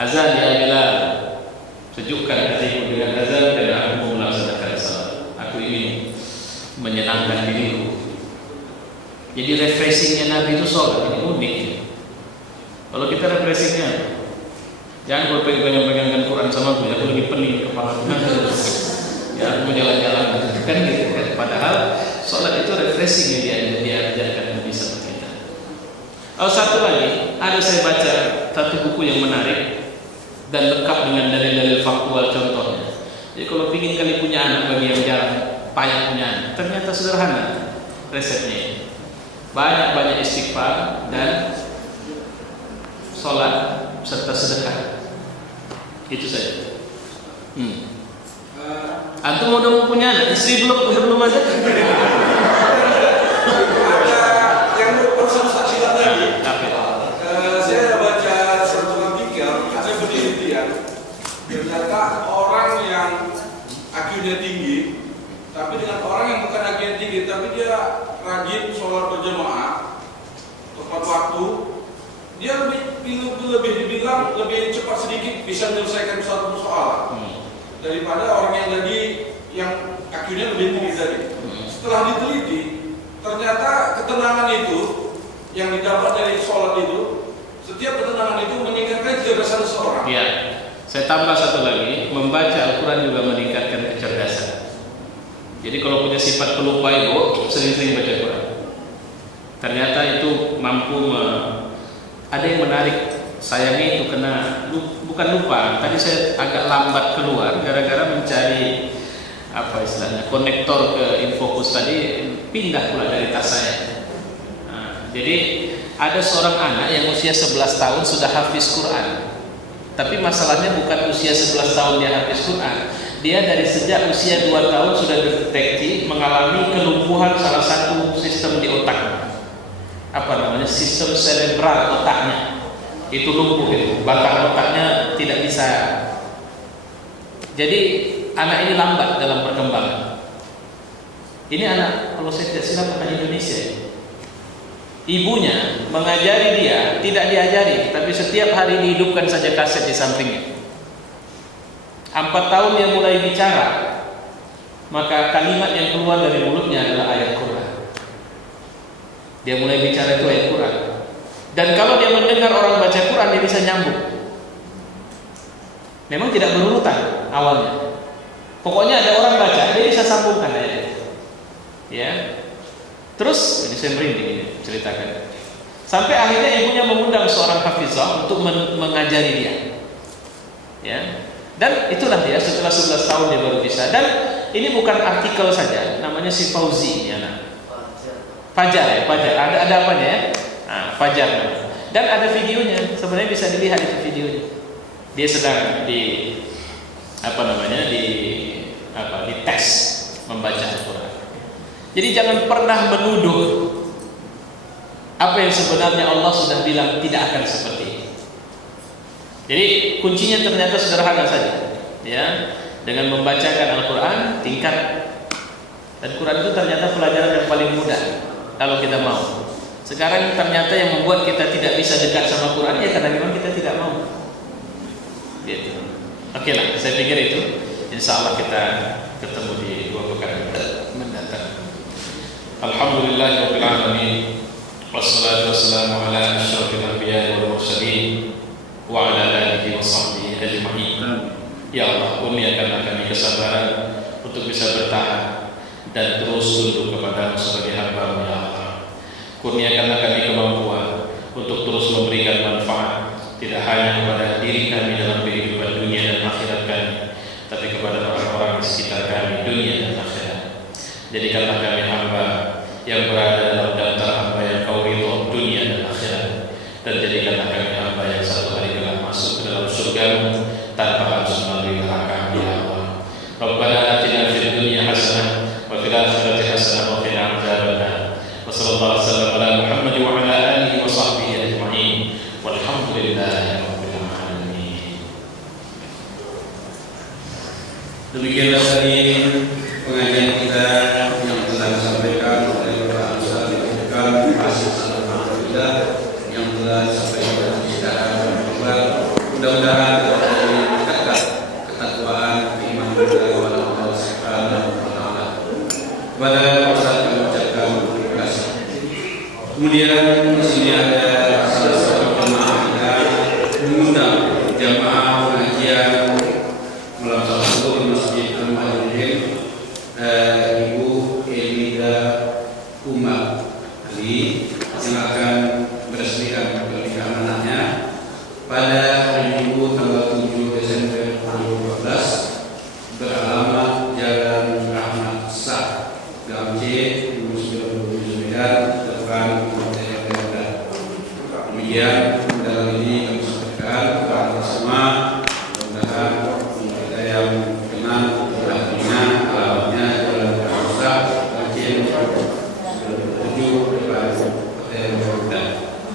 Azan ya Bilal, sejukkan hatiku dengan azan dan aku mau melaksanakan salat. Aku ingin menyenangkan diriku. Jadi refreshingnya Nabi itu sholat, ini unik. Kalau kita refreshingnya, jangan kalau pegang-pegangkan Quran sama aku, aku lagi pening kepala aku. Ya aku mau jalan-jalan, kan gitu kan. Padahal sholat itu refreshing yang diajarkan Nabi sama kita. Satu lagi, ada saya baca satu buku yang menarik dan lengkap dengan dalil-dalil faktual contohnya. Jadi kalau ingin kali punya anak, bagi yang jarang payah punya anak, ternyata sederhana resepnya. Banyak-banyak istighfar dan sholat serta sedekah. Itu saja. Antum udah punya anak, istri belum ada? Ada yang berusaha saksikan tadi. Saya baca suatu artikel, ada penelitian. Ternyata orang yang IQ-nya tinggi, tapi dengan orang yang bukan IQ-nya tinggi, tapi dia rajin sholat berjamaah tepat waktu, dia lebih dibilang lebih cepat sedikit bisa menyelesaikan suatu persoalan daripada orang yang tadi yang IQ-nya lebih tinggi tadi. Setelah diteliti, ternyata ketenangan itu yang didapat dari sholat itu, setiap ketenangan itu meningkatkan kecerdasan seseorang. Iya. Saya tambah satu lagi, membaca Al-Quran juga meningkatkan kecerdasan. Jadi kalau punya sifat pelupa itu, sering-sering baca Quran. Ternyata itu mampu ada yang menarik. Sayangnya itu kena bukan lupa. Tadi saya agak lambat keluar gara-gara mencari apa istilahnya konektor ke Infocus tadi, pindah pula dari tas saya. Jadi ada seorang anak yang usia 11 tahun sudah hafiz Quran. Tapi masalahnya bukan usia 11 tahun dia hafiz Quran. Dia dari sejak usia 2 tahun sudah terdeteksi mengalami kelumpuhan salah satu sistem di otak. Apa namanya? Sistem cerebral otaknya. Itu lumpuh itu. Batang otaknya tidak bisa. Jadi anak ini lambat dalam perkembangan. Ini anak, kalau saya tidak silap, anak Indonesia. Ibunya mengajari dia, tidak diajari, tapi setiap hari dihidupkan saja kaset di sampingnya. 4 tahun dia mulai bicara, maka kalimat yang keluar dari mulutnya adalah ayat Quran. Dia mulai bicara itu ayat Quran. Dan kalau dia mendengar orang baca Quran, dia bisa nyambung. Memang tidak berurutan awalnya. Pokoknya ada orang baca, dia bisa sambungkan ayat. Ya. Terus ini saya merinding ini ceritakan. Sampai akhirnya ibunya mengundang seorang hafizah untuk mengajari dia. Ya. Dan itulah dia setelah 11 tahun dia baru bisa. Dan ini bukan artikel saja, namanya si Fauzi ya, Fajar ya, Fajar. Ada apanya ya? Fajar. Dan ada videonya. Sebenarnya bisa dilihat itu videonya. Dia sedang di tes membaca Al-Quran. Jadi jangan pernah menuduh apa yang sebenarnya Allah sudah bilang tidak akan seperti ini. Jadi kuncinya ternyata sederhana saja, ya. Dengan membacakan Al-Quran tingkat, dan Quran itu ternyata pelajaran yang paling mudah kalau kita mau. Sekarang ternyata yang membuat kita tidak bisa dekat sama Quran ya karena memang kita tidak mau. Gitu. Oke lah, saya pikir itu. Insya Allah kita ketemu di 2 pekan mendatang. Alhamdulillahirabbil alamin. Wassalatu wassalamu ala asyrafil anbiya'i wal mursalin wa ala alihi wa sahbihi ajma'in. Ya Allah, kurniakanlah kami kesabaran untuk bisa bertahan dan terus tunduk kepada-Mu sebagai hamba-Mu ya Allah. Kurniakanlah kami kemampuan untuk terus memberikan manfaat tidak hanya kepada diri kami dalam kehidupan dunia dan akhirat kami, tapi kepada orang-orang di sekitar kami dunia dan akhirat. Jadikanlah kami hamba yang berada dalam daftar hamba yang Kau ridho dunia dan akhirat, dan jadikanlah kami hamba yang satu hari kelak masuk ke dalam surga-Mu Rabbana atina fid dunya hasanah wa fil akhirati hasanah wa qina adzabannar. Wa sallallahu alaihi wasallam ala Muhammad wa ala alihi wa sahbihi ajma'in. Walhamdulillahi rabbil alamin. Demikianlah tadi pengajian kita yang telah disampaikan oleh Pak Ustaz Al-Fikar Alhamdulillah yang telah disampaikan secara verbal. Mudah-mudahan dapat meningkatkan ketakwaan keimanan kita kepada Allah Subhanahu wa taala. Kepada Ustaz kami ucapkan terima kasih. Kemudian di sini ada salah satu jemaah kita mengundang jamaah pengajian malam Sabtu di Masjid Al-Muhajirin, Ibu Elida Umar Ali yang akan meresmikan pernikahan anaknya pada hari Minggu tanggal 7 Desember 2014 beralamat Jalan Rahmat Sah Gang C 29 depan Hotel Garuda. Demikian dalam ini kami sampaikan kepada semua, mudah-mudahan kita yang kenal artinya alamatnya Jalan Rahmat Sah Gang C 29 depan Hotel Garuda.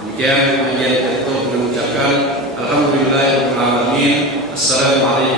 Demikian menjadi ketua mengucapkan alhamdulillahirabbil alamin. Assalamualaikum